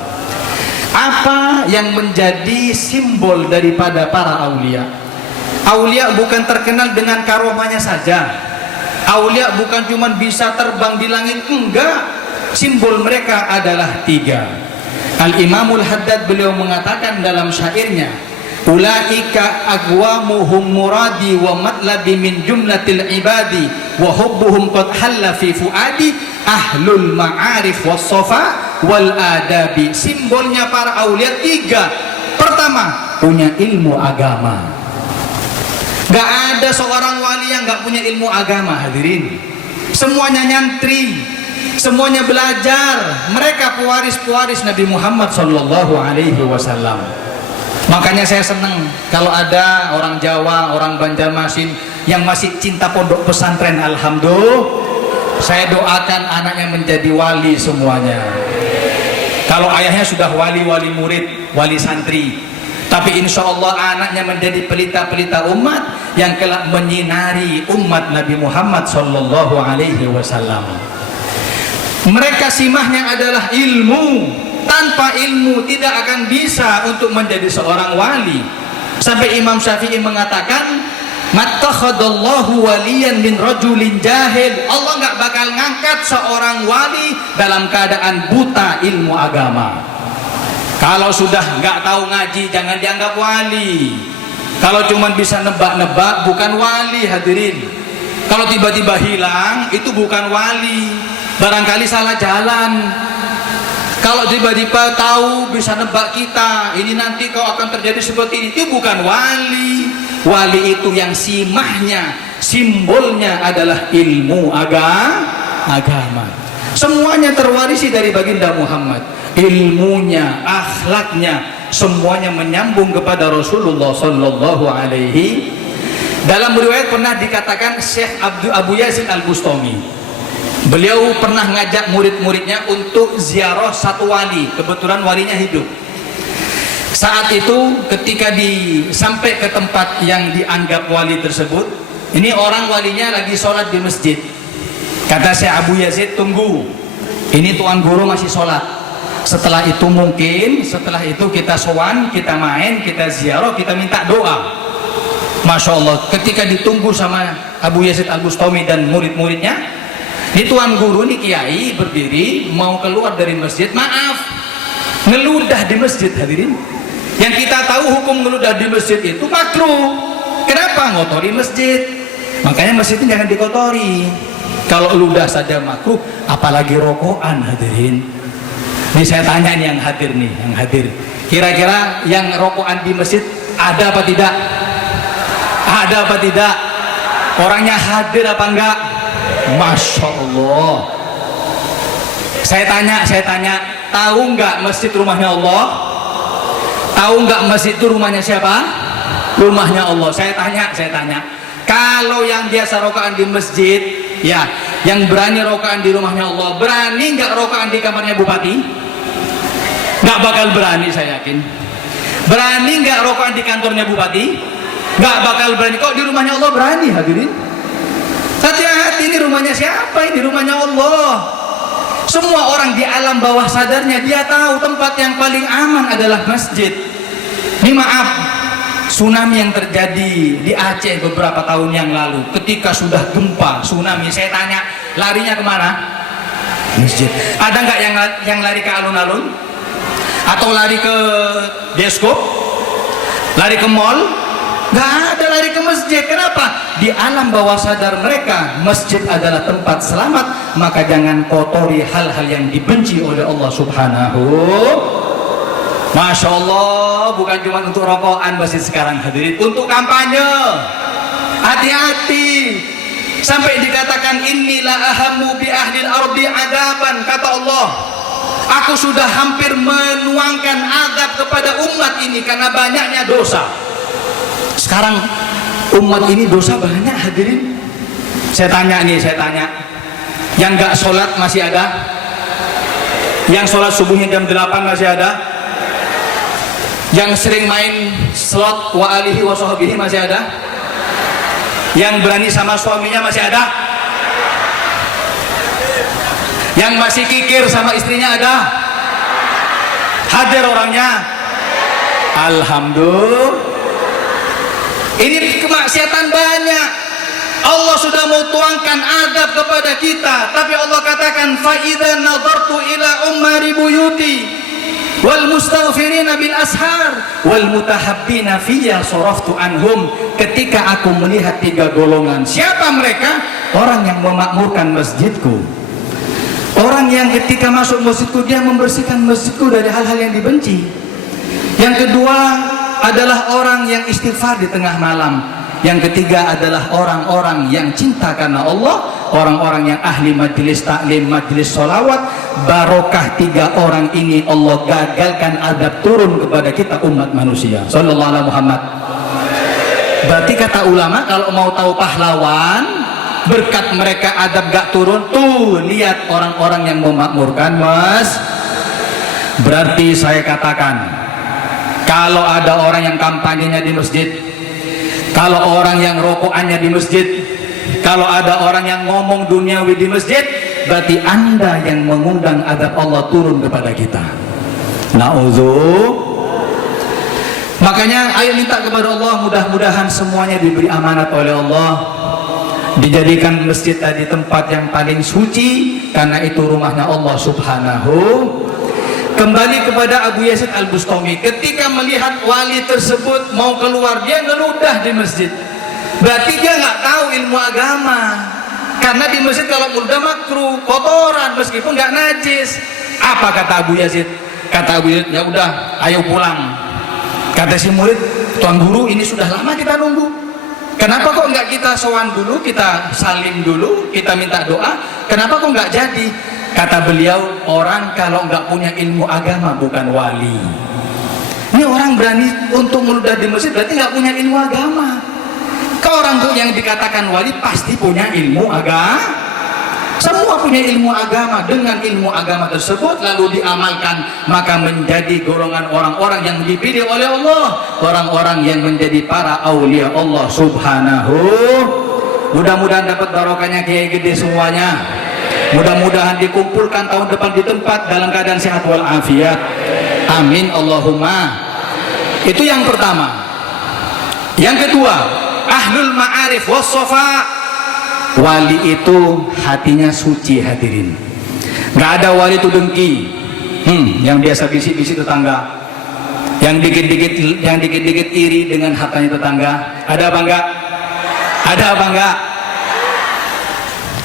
Apa yang menjadi simbol daripada para aulia? Aulia bukan terkenal dengan karomahnya saja. Aulia bukan cuma bisa terbang di langit, enggak. Simbol mereka adalah 3. Al-Imamul Haddad beliau mengatakan dalam syairnya, ulaika agwamuhum muradi wa matlabi min jumlatil ibadi wa hubbuhum qad halla fi fuadi ahlul ma'arif was sofa wal adabi. Simbolnya para aulia 3. Pertama, punya ilmu agama. Gak ada seorang wali yang gak punya ilmu agama, hadirin. Semuanya nyantri, semuanya belajar. Mereka pewaris-pewaris Nabi Muhammad sallallahu alaihi wasallam. Makanya saya senang kalau ada orang Jawa, orang Banjarmasin yang masih cinta pondok pesantren. Alhamdulillah, saya doakan anaknya menjadi wali semuanya. Kalau ayahnya sudah wali murid, wali santri, tapi insya Allah anaknya menjadi pelita-pelita umat yang kelak menyinari umat Nabi Muhammad sallallahu alaihi wasallam. Mereka simahnya adalah ilmu. Tanpa ilmu tidak akan bisa untuk menjadi seorang wali. Sampai Imam Syafi'i mengatakan, mattakhadallahu waliyan min rajulin jahil. Allah nggak bakal ngangkat seorang wali dalam keadaan buta ilmu agama. Kalau sudah nggak tahu ngaji, jangan dianggap wali. Kalau cuma bisa nebak-nebak, bukan wali, hadirin. Kalau tiba-tiba hilang, itu bukan wali. Barangkali salah jalan. Kalau tiba-tiba tahu, bisa nebak kita, ini nanti kau akan terjadi seperti ini, itu bukan wali. Wali itu yang simahnya, simbolnya adalah ilmu agama. Semuanya terwarisi dari baginda Muhammad. Ilmunya, akhlaknya, semuanya menyambung kepada Rasulullah sallallahu alaihi. Dalam riwayat pernah dikatakan Syekh Abu Yazid Al-Bustami, beliau pernah ngajak murid-muridnya untuk ziarah satu wali. Kebetulan walinya hidup. Saat itu ketika sampai ke tempat yang dianggap wali tersebut, ini orang walinya lagi sholat di masjid. Kata Syekh Abu Yazid, tunggu, ini tuan guru masih sholat. Setelah itu setelah itu kita sowan, kita main, kita ziarah, kita minta doa. Masya Allah, ketika ditunggu sama Abu Yazid Al-Bustami dan murid-muridnya, ini tuan guru, ini kiai berdiri mau keluar dari masjid, maaf, ngeludah di masjid, hadirin. Yang kita tahu hukum ngeludah di masjid itu makruh. Kenapa? Ngotori masjid. Makanya masjid ini jangan dikotori. Kalau ludah saja makruh, apalagi rokokan, hadirin. Ini saya tanya nih yang hadir. Kira-kira yang rokokan di masjid ada apa tidak? Ada apa tidak? Orangnya hadir apa enggak? Masya Allah. Saya tanya, tahu enggak masjid rumahnya Allah? Tahu enggak masjid itu rumahnya siapa? Rumahnya Allah. Saya tanya. Kalau yang biasa rokokan di masjid, ya, yang berani rokokan di rumahnya Allah, berani enggak rokokan di kamarnya bupati? Nggak bakal berani, saya yakin. Berani nggak rokokan di kantornya bupati? Nggak bakal berani. Kok di rumahnya Allah berani, hadirin? Hati-hati ini rumahnya siapa? Ini rumahnya Allah. Semua orang di alam bawah sadarnya dia tahu tempat yang paling aman adalah masjid. Ini maaf, tsunami yang terjadi di Aceh beberapa tahun yang lalu, ketika sudah gempa tsunami, saya tanya larinya kemana? Masjid. Ada nggak yang lari ke alun-alun? Atau lari ke bioskop? Lari ke mall? Nggak ada, lari ke masjid. Kenapa? Di alam bawah sadar mereka masjid adalah tempat selamat. Maka jangan kotori hal-hal yang dibenci oleh Allah Subhanahu. Masya Allah, bukan cuma untuk rokokan masjid sekarang hadirin, untuk kampanye. Hati-hati, sampai dikatakan inilah ahammu bi ahlil ardi adaban, kata Allah. Aku sudah hampir menuangkan azab kepada umat ini karena banyaknya dosa. Sekarang umat ini dosa banyak hadirin. Saya tanya, yang gak sholat masih ada? Yang sholat subuhnya jam 8 masih ada? Yang sering main slot wa alihi wa sahbihi masih ada? Yang berani sama suaminya masih ada? Yang masih kikir sama istrinya ada? Hadir orangnya? Alhamdulillah. Ini kemaksiatan banyak. Allah sudah mau tuangkan adab kepada kita, tapi Allah katakan fa idza nadartu ila ummari buyuti wal mustaghfirina bil ashar wal mutahabbina fiyya saraftu anhum. Ketika aku melihat tiga golongan, siapa mereka? Orang yang memakmurkan masjidku, orang yang ketika masuk masjidku dia membersihkan masjidku dari hal-hal yang dibenci. Yang kedua adalah orang yang istighfar di tengah malam. Yang ketiga adalah orang-orang yang cinta karena Allah, orang-orang yang ahli majelis taklim, majelis sholawat. Barokah tiga orang ini Allah gagalkan adab turun kepada kita umat manusia. Sallallahu alaihi Muhammad. Berarti kata ulama, kalau mau tahu pahlawan, berkat mereka adab gak turun. Tuh lihat orang-orang yang memakmurkan mas. Berarti saya katakan, kalau ada orang yang kampanyenya di masjid, kalau orang yang rokokannya di masjid, kalau ada orang yang ngomong duniawi di masjid, berarti Anda yang mengundang adab Allah turun kepada kita. Na'udzu. Makanya ayo minta kepada Allah, mudah-mudahan semuanya diberi amanat oleh Allah, dijadikan masjid tadi tempat yang paling suci, karena itu rumahnya Allah Subhanahu. Kembali kepada Abu Yazid Al-Bustami, ketika melihat wali tersebut mau keluar, dia ngeludah di masjid. Berarti dia nggak tahu ilmu agama, karena di masjid kalau ngeludah makruh, kotoran meskipun nggak najis. Apa kata Abu Yazid? Kata Abu Yazid, ya udah, ayo pulang. Kata si murid, tuan guru, ini sudah lama kita nunggu. Kenapa kok nggak kita sowan dulu, kita salim dulu, kita minta doa? Kenapa kok nggak jadi? Kata beliau, orang kalau nggak punya ilmu agama bukan wali. Ini orang berani untuk meludah di masjid berarti nggak punya ilmu agama. Kalau orang tuh yang dikatakan wali pasti punya ilmu agama. Semua punya ilmu agama. Dengan ilmu agama tersebut lalu diamalkan, maka menjadi golongan orang-orang yang dipilih oleh Allah, orang-orang yang menjadi para aulia Allah Subhanahu. Mudah-mudahan dapat barokahnya kiai gede semuanya. Mudah-mudahan dikumpulkan tahun depan di tempat dalam keadaan sehat walafiat. Amin Allahumma. Itu yang pertama. Yang kedua, ahlul ma'arif wassofa. Wali itu hatinya suci hadirin. Gak ada wali itu dengki, yang biasa bisik-bisik tetangga, yang dikit-dikit iri dengan hartanya tetangga. Ada apa enggak? Ada apa enggak?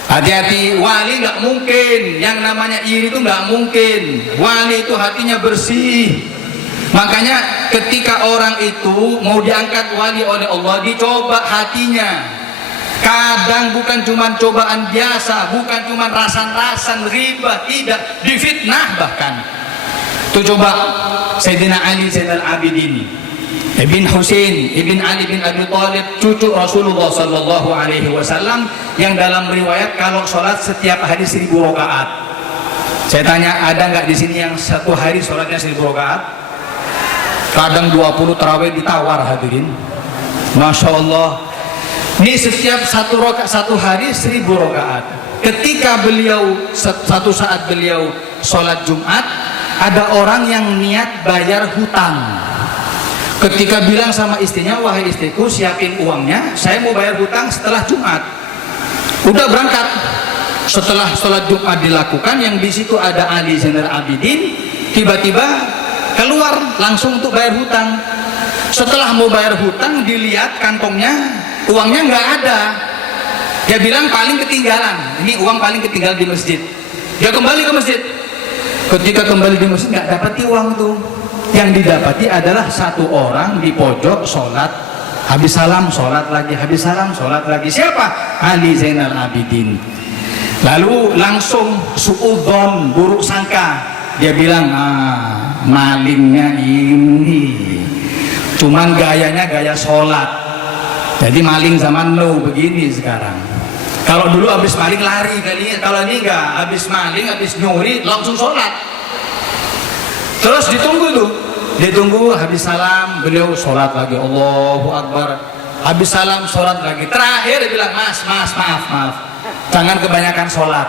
Hati-hati, wali nggak mungkin, yang namanya iri itu nggak mungkin. Wali itu hatinya bersih. Makanya ketika orang itu mau diangkat wali oleh Allah, dicoba hatinya. Kadang bukan cuma cobaan biasa, bukan cuma rasan-rasan riba, tidak, difitnah bahkan. Tuh coba Sayyidina Ali Zainal Abidin, Ibn Husain, Ibn Ali bin Abi Thalib, cucu Rasulullah Sallallahu Alaihi Wasallam, yang dalam riwayat kalau sholat setiap hari 1000 rakaat. Saya tanya, ada nggak di sini yang satu hari sholatnya 1000 rakaat? Kadang 20 tarawih ditawar hadirin. Masya Allah. Ini setiap satu hari 1000 rakaat. Ketika beliau satu saat beliau sholat Jumat, ada orang yang niat bayar hutang. Ketika bilang sama istrinya, wahai istriku, siapin uangnya, saya mau bayar hutang setelah Jumat. Udah berangkat. Setelah sholat Jumat dilakukan, yang di situ ada Ali Zainal Abidin, tiba-tiba keluar langsung untuk bayar hutang. Setelah mau bayar hutang, dilihat kantongnya, uangnya nggak ada. Dia bilang paling ketinggalan, ini uang paling ketinggalan di masjid. Dia kembali ke masjid. Ketika kembali di masjid nggak dapati uang tuh. Yang didapati adalah satu orang di pojok sholat, habis salam sholat lagi, habis salam sholat lagi. Siapa? Ali Zainal Abidin. Lalu langsung suudzon, buruk sangka. Dia bilang, malingnya ini, cuman gayanya gaya sholat. Jadi maling zaman now begini sekarang. Kalau dulu habis maling lari kali, kalau ini enggak, habis maling, habis nyuri langsung sholat. Terus ditunggu habis salam beliau sholat lagi, Allahu Akbar. Habis salam sholat lagi. Terakhir dia bilang, mas maaf, jangan kebanyakan sholat.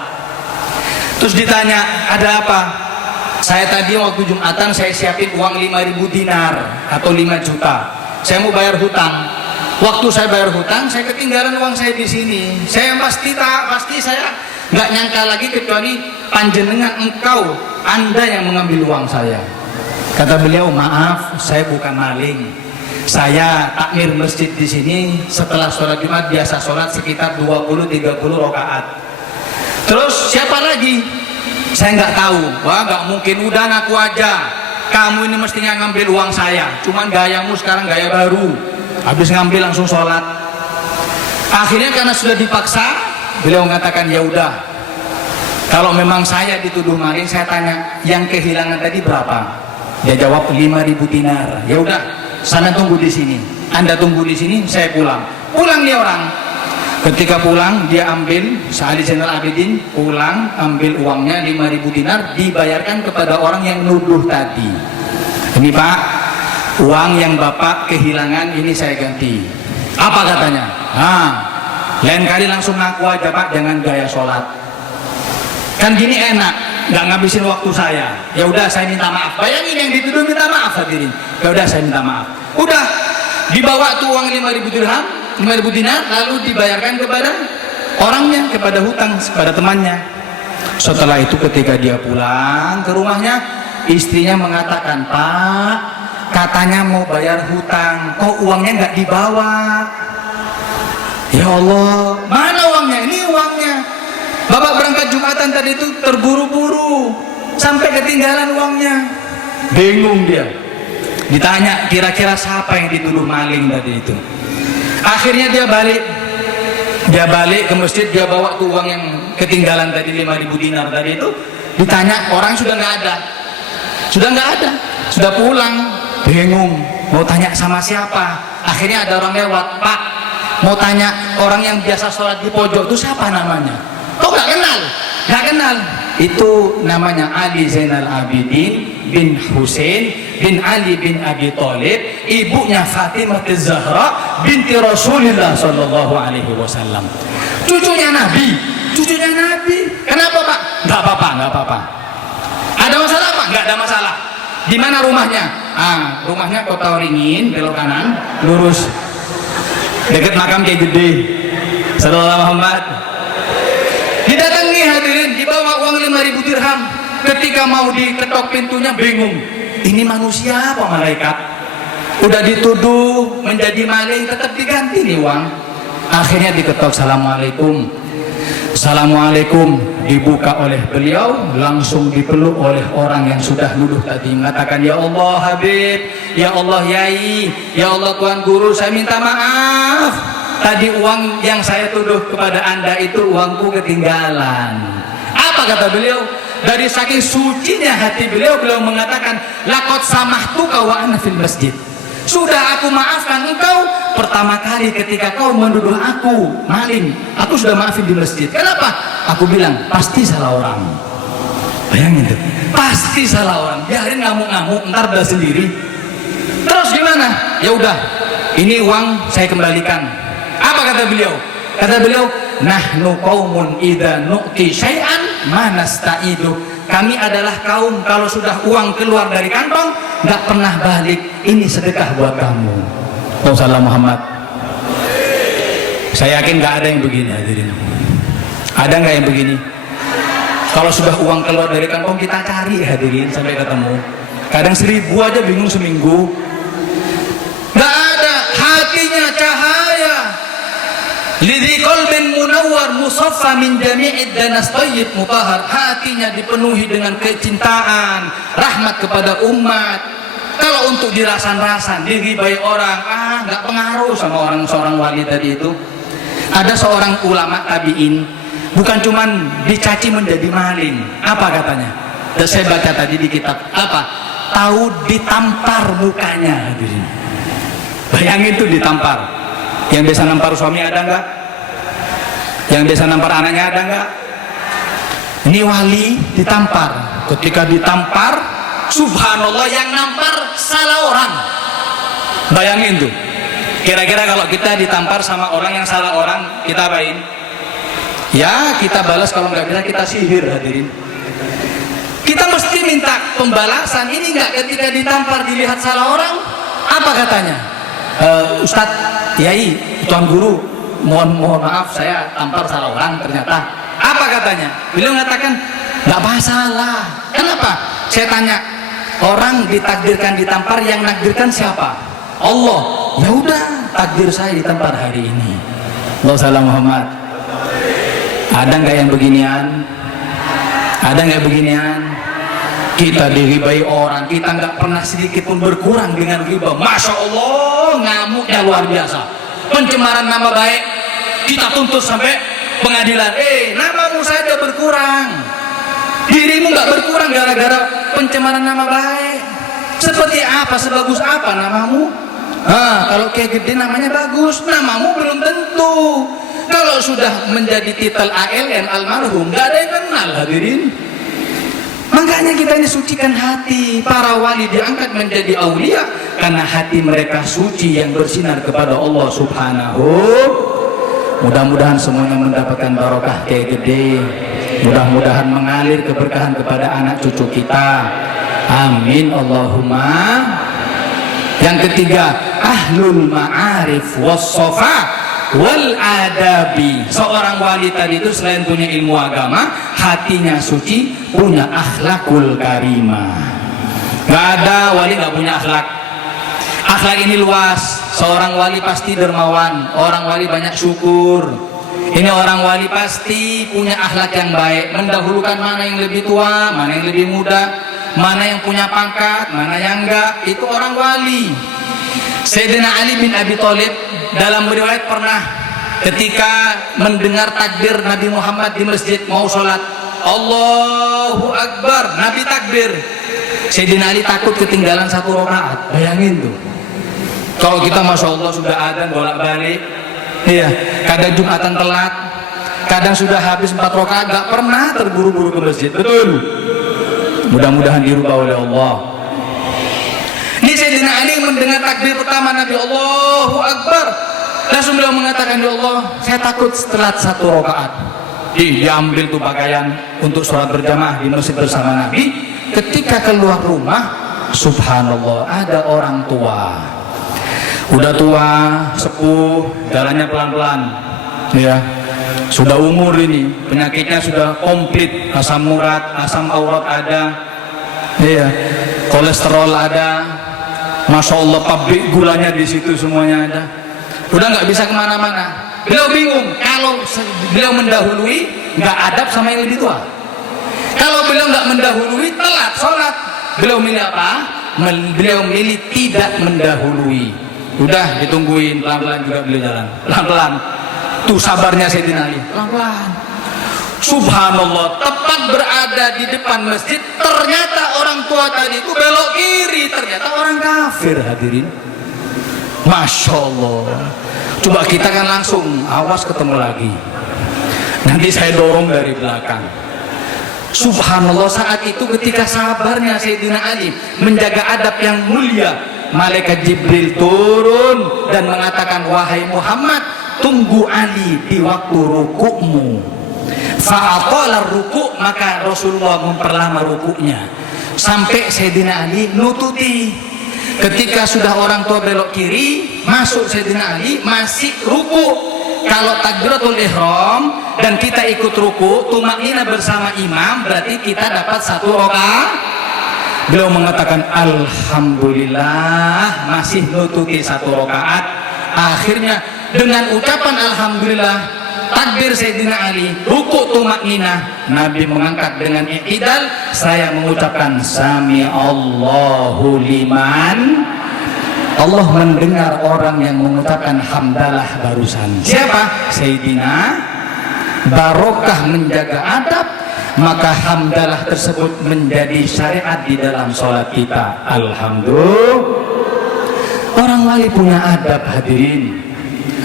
Terus ditanya, ada apa? Saya tadi waktu Jumatan saya siapin uang 5.000 dinar atau 5 juta. Saya mau bayar hutang. Waktu saya bayar hutang, saya ketinggalan uang saya di sini. Saya pasti saya nggak nyangka lagi kecuali panjenengan engkau, Anda yang mengambil uang saya. Kata beliau, maaf, saya bukan maling. Saya takmir masjid di sini. Setelah sholat Jumat biasa sholat sekitar 20-30 rakaat. Terus siapa lagi? Saya nggak tahu. Wah, nggak mungkin, udah ngaku aja. Kamu ini mestinya ngambil uang saya. Cuman gayamu sekarang gaya baru. Habis ngambil langsung sholat. Akhirnya karena sudah dipaksa, beliau mengatakan, ya udah. Kalau memang saya dituduh maling, saya tanya, yang kehilangan tadi berapa? Dia jawab 5.000 dinar. Ya udah, sana tunggu di sini. Anda tunggu di sini, saya pulang. Pulang dia orang. Ketika pulang, dia ambil, Ali Zainal Abidin pulang, ambil uangnya 5.000 dinar, dibayarkan kepada orang yang nuduh tadi. Ini Pak, uang yang Bapak kehilangan ini saya ganti. Apa katanya? Lain kali langsung ngaku aja Pak, jangan gaya sholat. Kan gini enak, nggak ngabisin waktu saya. Ya udah, saya minta maaf. Bayangin yang dituduh minta maaf hadirin. Ya udah, saya minta maaf. Udah dibawa tuh uang 5.000 dirham, 5.000 dinar, lalu dibayarkan kepada orangnya, kepada hutang, kepada temannya. Setelah itu ketika dia pulang ke rumahnya, istrinya mengatakan, Pak, katanya mau bayar hutang, kok uangnya nggak dibawa? Ya Allah, mana uangnya? Ini uangnya. Bapak berangkat Jumatan tadi itu terburu-buru sampai ketinggalan uangnya. Bingung dia. Ditanya kira-kira siapa yang dituduh maling tadi itu. Akhirnya dia balik ke masjid, dia bawa tuh uang yang ketinggalan tadi 5.000 dinar tadi itu. Ditanya, orang sudah nggak ada, sudah pulang. Bingung, mau tanya sama siapa? Akhirnya ada orang lewat, Pak, mau tanya orang yang biasa sholat di pojok itu siapa namanya? Kok nggak kenal? Itu namanya Ali Zainal Abidin bin Husain bin Ali bin Abi Thalib, ibunya Fatimah Az-Zahra binti Rasulullah sallallahu alaihi wasallam. Cucunya Nabi. Kenapa Pak? Nggak apa-apa. Ada masalah Pak? Nggak ada masalah. Di mana rumahnya? Rumahnya Kota Waringin, belok kanan, lurus. Dekat makam Kiai Gede. Sallallahu Muhammad. Didatangi hadirin, dibawa uang 5.000 dirham. Ketika mau diketok pintunya bingung. Ini manusia apa malaikat? Udah dituduh menjadi maling, tetap diganti nih uang. Akhirnya diketok, Assalamualaikum. Assalamualaikum. Dibuka oleh beliau, langsung dipeluk oleh orang yang sudah nuduh tadi, mengatakan, ya Allah Habib, ya Allah Yai, ya Allah Tuan Guru, saya minta maaf. Tadi uang yang saya tuduh kepada Anda itu uangku ketinggalan. Apa kata beliau? Dari saking sucinya hati beliau mengatakan, laqad samahtuka wa ana fil masjid. Sudah aku maafkan engkau pertama kali ketika kau menuduh aku maling. Aku sudah maafin di masjid. Kenapa? Aku bilang, pasti salah orang. Bayangin tuh, pasti salah orang. Biarin ngamuk-ngamuk, ntar udah sendiri. Terus gimana? Ya udah, ini uang saya kembalikan. Apa kata beliau? Kata beliau, nahnu qaumun idza nu'ti syai'an ma nasta'idu. Kami adalah kaum kalau sudah uang keluar dari kantong nggak pernah balik. Ini sedekah buat kamu. Rasulullah Muhammad. Saya yakin nggak ada yang begini hadirin. Ada nggak yang begini? Kalau sudah uang keluar dari kantong kita cari hadirin sampai ketemu. Kadang 1000 aja bingung seminggu. Nggak ada, hatinya cahaya. Lidhi qalbin munawwar musaffa min jami'id danas thayyib mutahhar. Hatinya dipenuhi dengan kecintaan, rahmat kepada umat. Kalau untuk dirasan-rasan, diribai orang, nggak pengaruh sama seorang wali tadi itu. Ada seorang ulama tabi'in, bukan cuman dicaci menjadi maling. Apa katanya? Saya baca tadi di kitab. Apa? Tahu ditampar mukanya. Bayangin tuh ditampar. Yang biasa nampar suami ada nggak? Yang biasa nampar anaknya ada nggak? Ini wali ditampar. Ketika ditampar, subhanallah yang nampar salah orang. Bayangin tuh. Kira-kira kalau kita ditampar sama orang yang salah orang, kita apain? Ya kita balas, kalau nggak bisa kita sihir hadirin. Kita mesti minta pembalasan. Ini nggak ketika ditampar dilihat salah orang, apa katanya? Ustadz, Yai, Tuan Guru, mohon maaf saya tampar salah orang ternyata. Apa katanya? Beliau mengatakan nggak masalah. Kenapa? Saya tanya, orang ditakdirkan ditampar, yang nakdirkan siapa? Allah. Ya udah, takdir saya ditampar hari ini. Rasulullah Muhammad. Ada nggak yang beginian? Ada nggak beginian? Kita diribai orang, kita nggak pernah sedikit pun berkurang dengan riba. Masya Allah, ngamuknya luar biasa. Pencemaran nama baik, kita tuntut sampai pengadilan. Namamu saja berkurang, dirimu nggak berkurang gara-gara pencemaran nama baik. Seperti apa, sebagus apa namamu? Kalau kayak gede namanya bagus, namamu belum tentu. Kalau sudah menjadi titel ALN almarhum, nggak ada yang kenal hadirin. Makanya kita ini sucikan hati. Para wali diangkat menjadi aulia karena hati mereka suci yang bersinar kepada Allah Subhanahu. Mudah-mudahan semuanya mendapatkan barokah kayak gede. Mudah-mudahan mengalir keberkahan kepada anak cucu kita. Amin Allahumma. Yang ketiga, ahlul ma'arif was-sofa wal adabi. Seorang wali tadi itu selain punya ilmu agama, hatinya suci, punya akhlakul karimah. Gak ada wali gak punya akhlak. Akhlak ini luas. Seorang wali pasti dermawan, orang wali banyak syukur. Ini orang wali pasti punya akhlak yang baik, mendahulukan mana yang lebih tua, mana yang lebih muda, mana yang punya pangkat, mana yang enggak. Itu orang wali. Sayyidina Ali bin Abi Thalib dalam riwayat pernah ketika mendengar takbir Nabi Muhammad di masjid mau sholat, Allahu Akbar, Nabi takbir, Sayyidina Ali takut ketinggalan 1 rakaat. Bayangin tuh, kalau kita Masya Allah sudah adzan bolak-balik, iya, kadang Jumatan telat, kadang sudah habis 4 rakaat, gak pernah terburu-buru ke masjid. Betul. Mudah-mudahan dirubah oleh Allah. Ini Sayyidina Ali mendengar takbir pertama Nabi, Allahu Akbar, langsung beliau mengatakan, ya Allah, saya takut setelah 1 rakaat. Diambil tuh pakaian untuk sholat berjamaah di masjid bersama Nabi. Ketika keluar rumah, subhanallah, ada orang tua, udah tua, sepuh, jalannya pelan-pelan, ya, sudah umur ini, penyakitnya sudah komplit, asam urat, asam aurat ada, ya, kolesterol ada, Masya Allah, pabrik gulanya di situ semuanya ada. Udah nggak bisa kemana-mana. Beliau bingung. Kalau beliau mendahului, nggak adab sama yang lebih tua. Kalau beliau nggak mendahului, telat sholat. Beliau milih apa? Beliau milih tidak mendahului. Udah ditungguin, pelan-pelan juga beliau jalan. Pelan-pelan. Tuh sabarnya Sayyidina Ali. Pelan-pelan. Subhanallah, tepat berada di depan masjid, ternyata orang tua tadi itu belok kiri, ternyata orang kafir hadirin. Masya Allah. Coba kita kan langsung, awas ketemu lagi, nanti saya dorong dari belakang. Subhanallah, saat itu ketika sabarnya Sayyidina Ali menjaga adab yang mulia, malaikat Jibril turun dan mengatakan, wahai Muhammad, tunggu Ali di waktu rukukmu. Fa'aqala ruku', maka Rasulullah memperlama rukuknya sampai Sayyidina Ali nututi. Ketika sudah orang tua belok kiri, masuk Sayyidina Ali masih ruku'. Kalau takbiratul ihram dan kita ikut ruku', tumaknina bersama imam, berarti kita dapat 1 rakaat. Beliau mengatakan alhamdulillah, masih nututi 1 rakaat. Akhirnya dengan ucapan alhamdulillah, takbir Sayyidina Ali, ruku' tumaknina, Nabi mengangkat dengan i'tidal, saya mengucapkan sami Allahu liman. Allah mendengar orang yang mengucapkan hamdalah barusan. Siapa? Sayyidina. Barokah menjaga adab, maka hamdalah tersebut menjadi syariat di dalam sholat kita. Alhamdulillah. Orang wali punya adab, hadirin.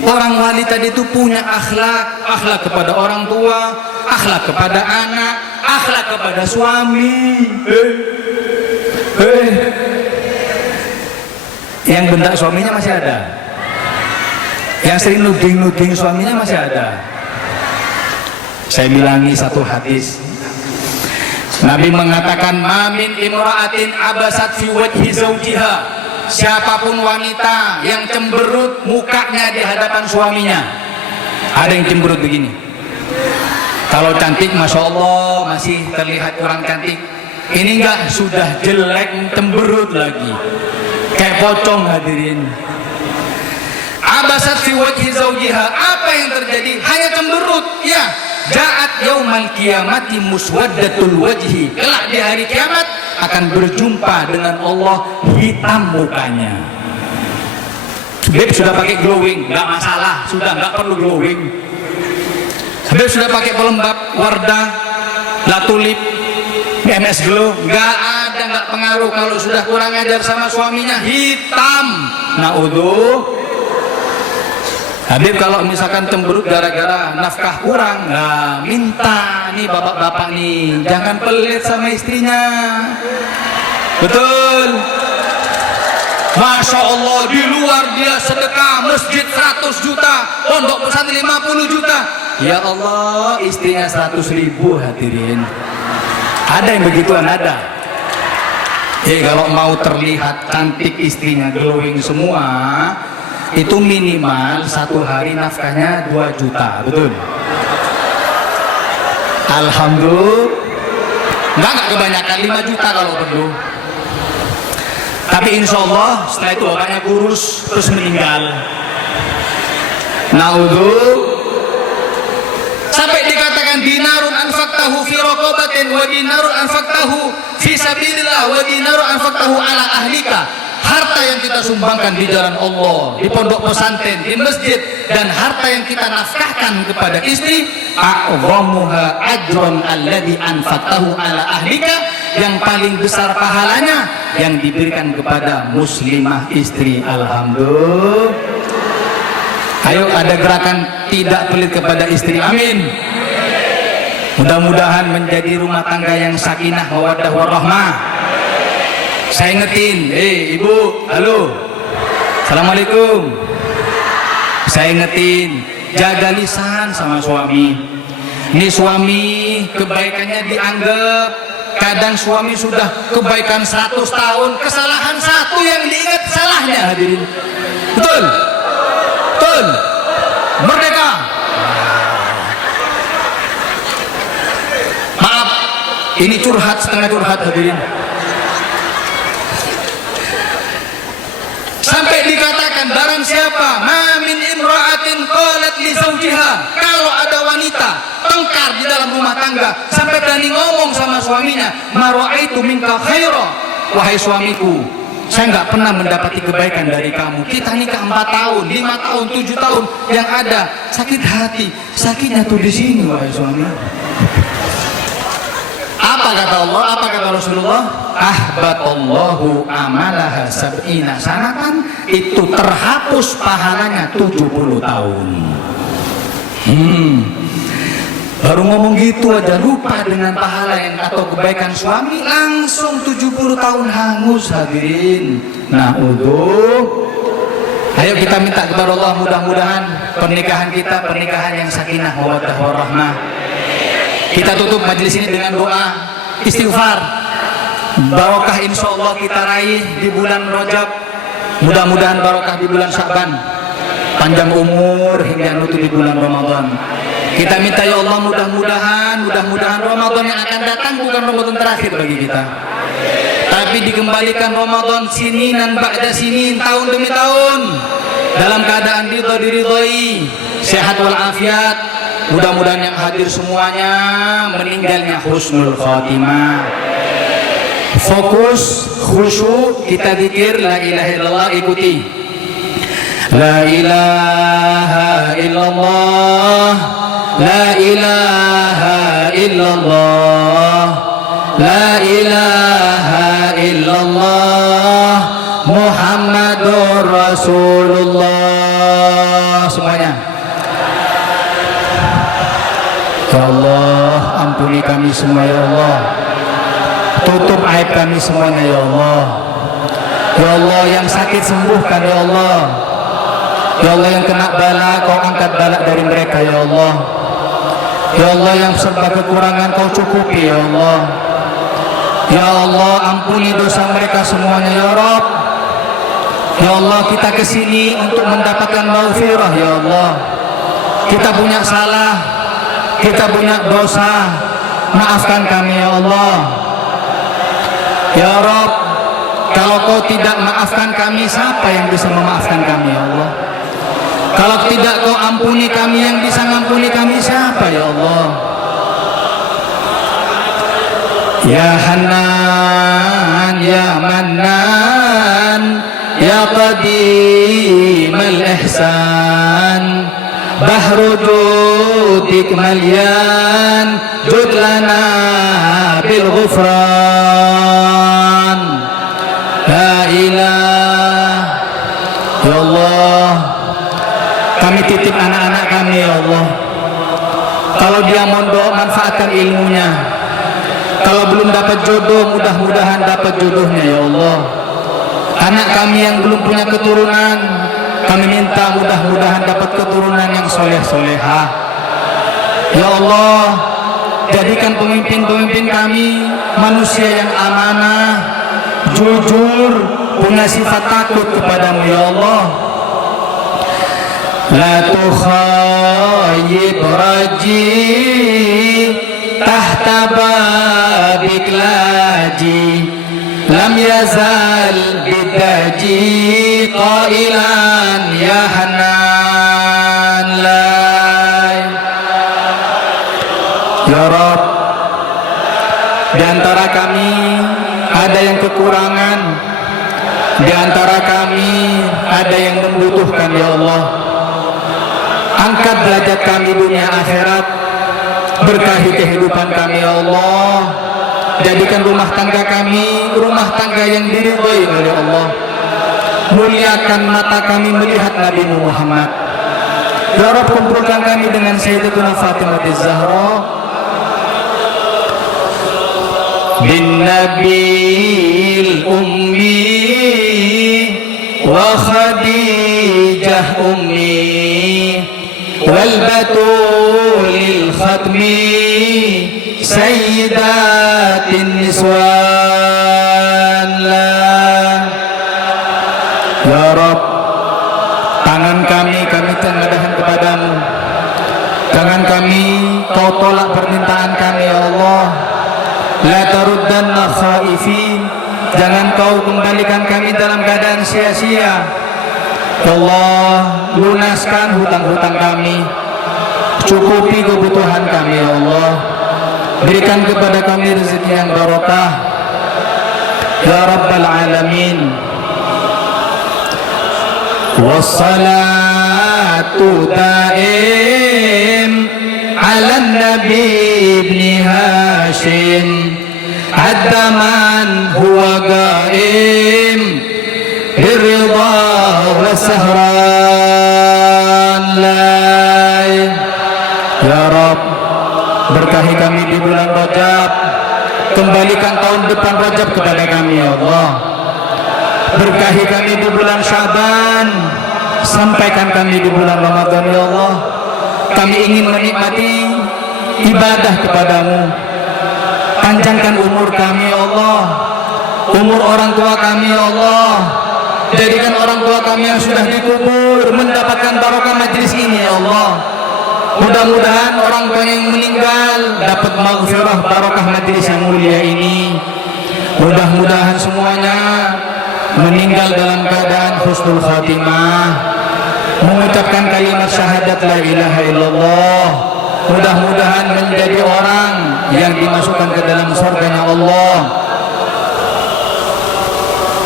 Orang wali tadi itu punya akhlak, akhlak kepada orang tua, akhlak kepada anak, akhlak kepada suami. Yang bentak suaminya masih ada, yang sering nuding suaminya masih ada. Saya bilangi satu hadis, Nabi mengatakan mamin imra'atin abasat fi wajhi zawjiha, siapapun wanita yang cemberut mukanya di hadapan suaminya. Ada yang cemberut begini, kalau cantik Masya Allah masih terlihat kurang cantik, ini enggak, sudah jelek cemberut lagi kayak pocong, hadirin. Abasat fi wajhi zawjiha, apa yang terjadi? Hanya cemberut. Ya, ja'at yaumal qiyamati muswaddatul wajhi, kelak di hari kiamat akan berjumpa dengan Allah hitam mukanya. Beb sudah pakai glowing, nggak masalah, sudah nggak perlu glowing. Beb sudah pakai pelembab Wardah, La Tulip, MS Glow, nggak ada, nggak pengaruh. Kalau sudah kurang ajar sama suaminya, hitam. Naudzubillah. Habib kalau misalkan cemberut gara-gara nafkah kurang, nah minta nih bapak-bapak nih, jangan pelit sama istrinya. Betul. Masya Allah, di luar dia sedekah masjid 100 juta, pondok pesantren 50 juta. Ya Allah, istrinya 100.000, hadirin. Ada yang begituan, ada. Kalau mau terlihat cantik istrinya, glowing semua, itu minimal 1 hari nafkahnya 2 juta, betul? Alhamdulillah. Enggak kebanyakan, 5 juta kalau perlu. Tapi insya Allah setelah itu bapaknya kurus terus meninggal. Naudzubillah. Sampai dikatakan dinarun anfaqtahu fi raqabatin wa dinarun anfaqtahu fi sabilillah wa dinarun anfaqtahu ala ahlika. Harta yang kita sumbangkan di jalan Allah, di pondok pesantren, di masjid, dan harta yang kita nafkahkan kepada istri, a'zamuha ajron alladhi anfaqtahu ala ahlika, yang paling besar pahalanya yang diberikan kepada muslimah istri. Alhamdulillah. Ayo ada gerakan tidak pelit kepada istri, amin. Mudah-mudahan menjadi rumah tangga yang sakinah mawaddah warahmah. Saya ingetin, ibu, halo, assalamualaikum. Saya ingetin, jaga lisan sama suami. Ini suami kebaikannya dianggap, kadang suami sudah kebaikan 100 tahun, kesalahan 1 yang diingat salahnya, hadirin. Betul? Betul? Merdeka. Maaf, ini curhat, setengah curhat, hadirin. Sampai dikatakan barang siapa ma min imra'atin qalat li zawjiha, kalau ada wanita tengkar di dalam rumah tangga sampai berani ngomong sama suaminya, ma ra'aitu minka khaira, wahai suamiku, saya nggak pernah mendapati kebaikan dari kamu. Kita nikah 4 tahun, 5 tahun, 7 tahun, yang ada sakit hati. Sakitnya tuh di sini, wahai suami. Apa kata Allah? Apa kata Rasulullah? Ahbatallahu amalaha sab'ina sanatan, itu terhapus pahalanya 70 tahun. Baru ngomong gitu aja lupa dengan pahala yang atau kebaikan suami, langsung 70 tahun hangus, hadirin. Nah, Ayo kita minta kepada Allah, mudah-mudahan pernikahan kita pernikahan yang sakinah mawaddah warahmah. Kita tutup majelis ini dengan doa istighfar. Barokah insyaallah kita raih di bulan Rajab. Mudah-mudahan barokah di bulan Sya'ban. Panjang umur hingga nutup di bulan Ramadan. Kita minta ya Allah, mudah-mudahan Ramadan yang akan datang bukan Ramadan terakhir bagi kita, tapi dikembalikan Ramadan sininan ba'da sinin, tahun demi tahun, dalam keadaan ridha diridhoi, sehat walafiat. Mudah-mudahan yang hadir semuanya meninggalnya husnul khatimah. Fokus, khusyuk, kita zikir la ilaha illallah, ikuti la ilaha illallah, la ilaha illallah, la ilaha illallah, Muhammadur Rasulullah. Semuanya. Ya Allah, ampuni kami semua ya Allah. Tutup aib kami semuanya ya Allah. Ya Allah, yang sakit sembuhkan ya Allah. Ya Allah, yang kena bala kau angkat bala dari mereka ya Allah. Ya Allah, yang serba kekurangan kau cukupi ya Allah. Ya Allah, ampuni dosa mereka semuanya ya Rabb. Ya Allah, kita kesini untuk mendapatkan maghfirah ya Allah. Kita punya salah, kita punya dosa, maafkan kami ya Allah. Ya Rabb, kalau kau tidak maafkan kami, siapa yang bisa memaafkan kami ya Allah? Kalau tidak kau ampuni kami, yang bisa mengampuni kami siapa ya Allah? Ya Hanan, Ya Mannan, Ya Qadim al-Ihsan, Bahru judik malyan, jud lana bil ghufran. La ilah. Ya Allah, kami titip anak-anak kami ya Allah. Kalau dia mondok, manfaatkan ilmunya. Kalau belum dapat jodoh, mudah-mudahan dapat jodohnya ya Allah. Anak kami yang belum punya keturunan, kami minta mudah-mudahan dapat keturunan yang soleh-solehah. Ya Allah, jadikan pemimpin-pemimpin kami manusia yang amanah, jujur, punya sifat takut kepadamu ya Allah. La tukhayyib raji tahta babik laji, lam yazal bidaji qailan ya Hanan lai. Ya Rabb, di antara kami ada yang kekurangan, di antara kami ada yang membutuhkan ya Allah. Angkat derajat kami dunia akhirat, berkahi kehidupan kami ya Allah. Jadikan rumah tangga kami rumah tangga yang diridhoi oleh Allah. Muliakan mata kami melihat Nabi Muhammad. Ya Rabb, kumpulkan kami dengan Sayyidatuna Fatimah Az-Zahra bin Nabil Ummi wa Khadijah Ummi wal Batulil Khatmi Sayyidatin Niswan la. Ya Rabb, tangan kami tengadahkan kepadamu. Tangan kami kau tolak permintaan kami ya Allah. La taruddanna khaifin, jangan kau kembalikan kami dalam keadaan sia-sia. Ya Allah, lunaskan hutang-hutang kami, cukupi kebutuhan kami ya Allah. Berikan kepada kami rezeki yang barokah ya Rabbal Alamin. Wassalatu ta'im ala Nabi ibni Hashim addaman huwa qaim birridha wa sahran lai. Ya Rabb, berkahi kami di bulan Rajab, kembalikan tahun depan Rajab kepada kami ya Allah. Berkahi kami di bulan Sya'ban, sampaikan kami di bulan Ramadan ya Allah. Kami ingin menikmati ibadah kepadamu. Panjangkan umur kami ya Allah, umur orang tua kami ya Allah. Jadikan orang tua kami yang sudah dikubur mendapatkan barokah majlis ini ya Allah. Mudah-mudahan orang tua yang meninggal dapat maghfirah barokah majlis yang mulia ini. Mudah-mudahan semuanya meninggal dalam keadaan husnul khatimah, mengucapkan kalimat syahadat la ilaha illallah. Mudah-mudahan menjadi orang yang dimasukkan ke dalam surganya Allah.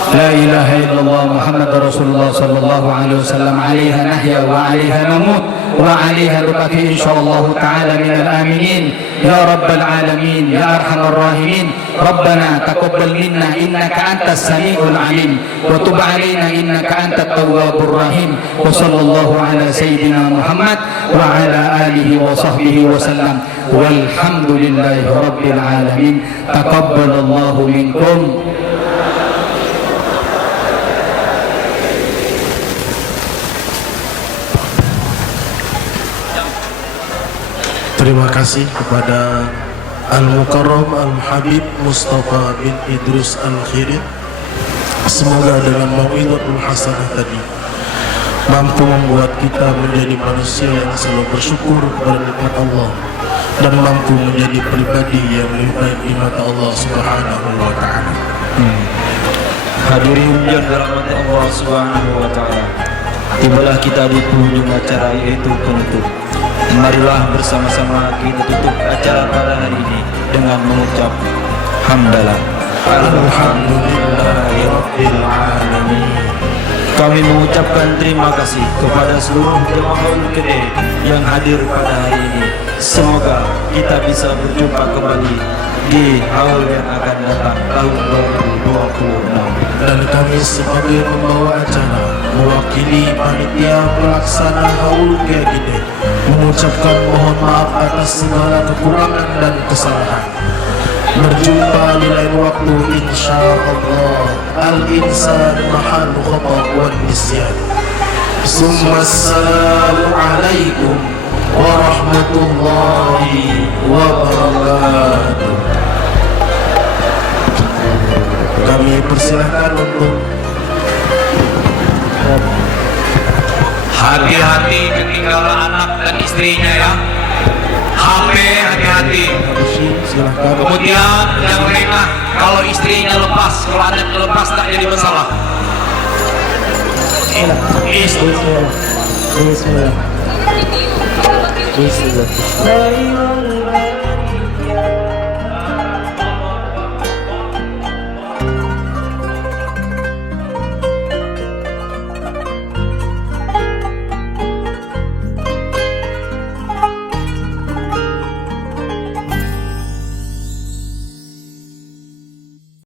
La ilaha illallah Muhammad Rasulullah sallallahu alaihi wasallam, alaiha nahya wa alaiha namut wa alaiha nubaqi insyaallah ta'ala minal aminin ya rabbal alamin ya arhamar rahimin. Rabbana taqabbal minna innaka antas samiul alim wa tub alaina innaka antat tawwabur rahim. Wa sallallahu ala sayyidina Muhammad wa ala alihi wa sahbihi wa sallam walhamdulillahi rabbil alamin. Taqabbalallahu minkum. Terima kasih kepada Al-Mukarram Al-Habib Mustafa bin Idrus Al-Khirit. Semoga dalam mau'izatul hasanah tadi mampu membuat kita menjadi manusia yang selalu bersyukur kepada nikmat Allah dan mampu menjadi pribadi yang lebih baik di mata Allah Subhanahu wa taala. Hadirin yang dirahmati Allah Subhanahu wa taala, tibalah kita di penghujung acara yaitu penutup. Marilah bersama-sama kita tutup acara pada hari ini dengan mengucap hamdalah alhamdulillahirabbil alamin. Kami mengucapkan terima kasih kepada seluruh jemaah Kedai yang hadir pada hari ini. Semoga kita bisa berjumpa kembali di haul yang akan datang tahun 2026. Dan kami sebagai pembawa acara mewakili panitia pelaksana haul Kedai mengucapkan mohon maaf atas segala kekurangan dan kesalahan. Berjumpa di lain waktu insyaallah. Al-insan mahal khata' wal nisyan. Assalamu alaikum warahmatullahi wabarakatuh. Kami persilahkan untuk hati-hati ketinggalan anak dan istrinya ya. HP hati-hati. silahkan. Kemudian yang lainnya kalau istrinya lepas, kalau anaknya lepas tak jadi masalah. Bismillah. Bismillah. Bismillah.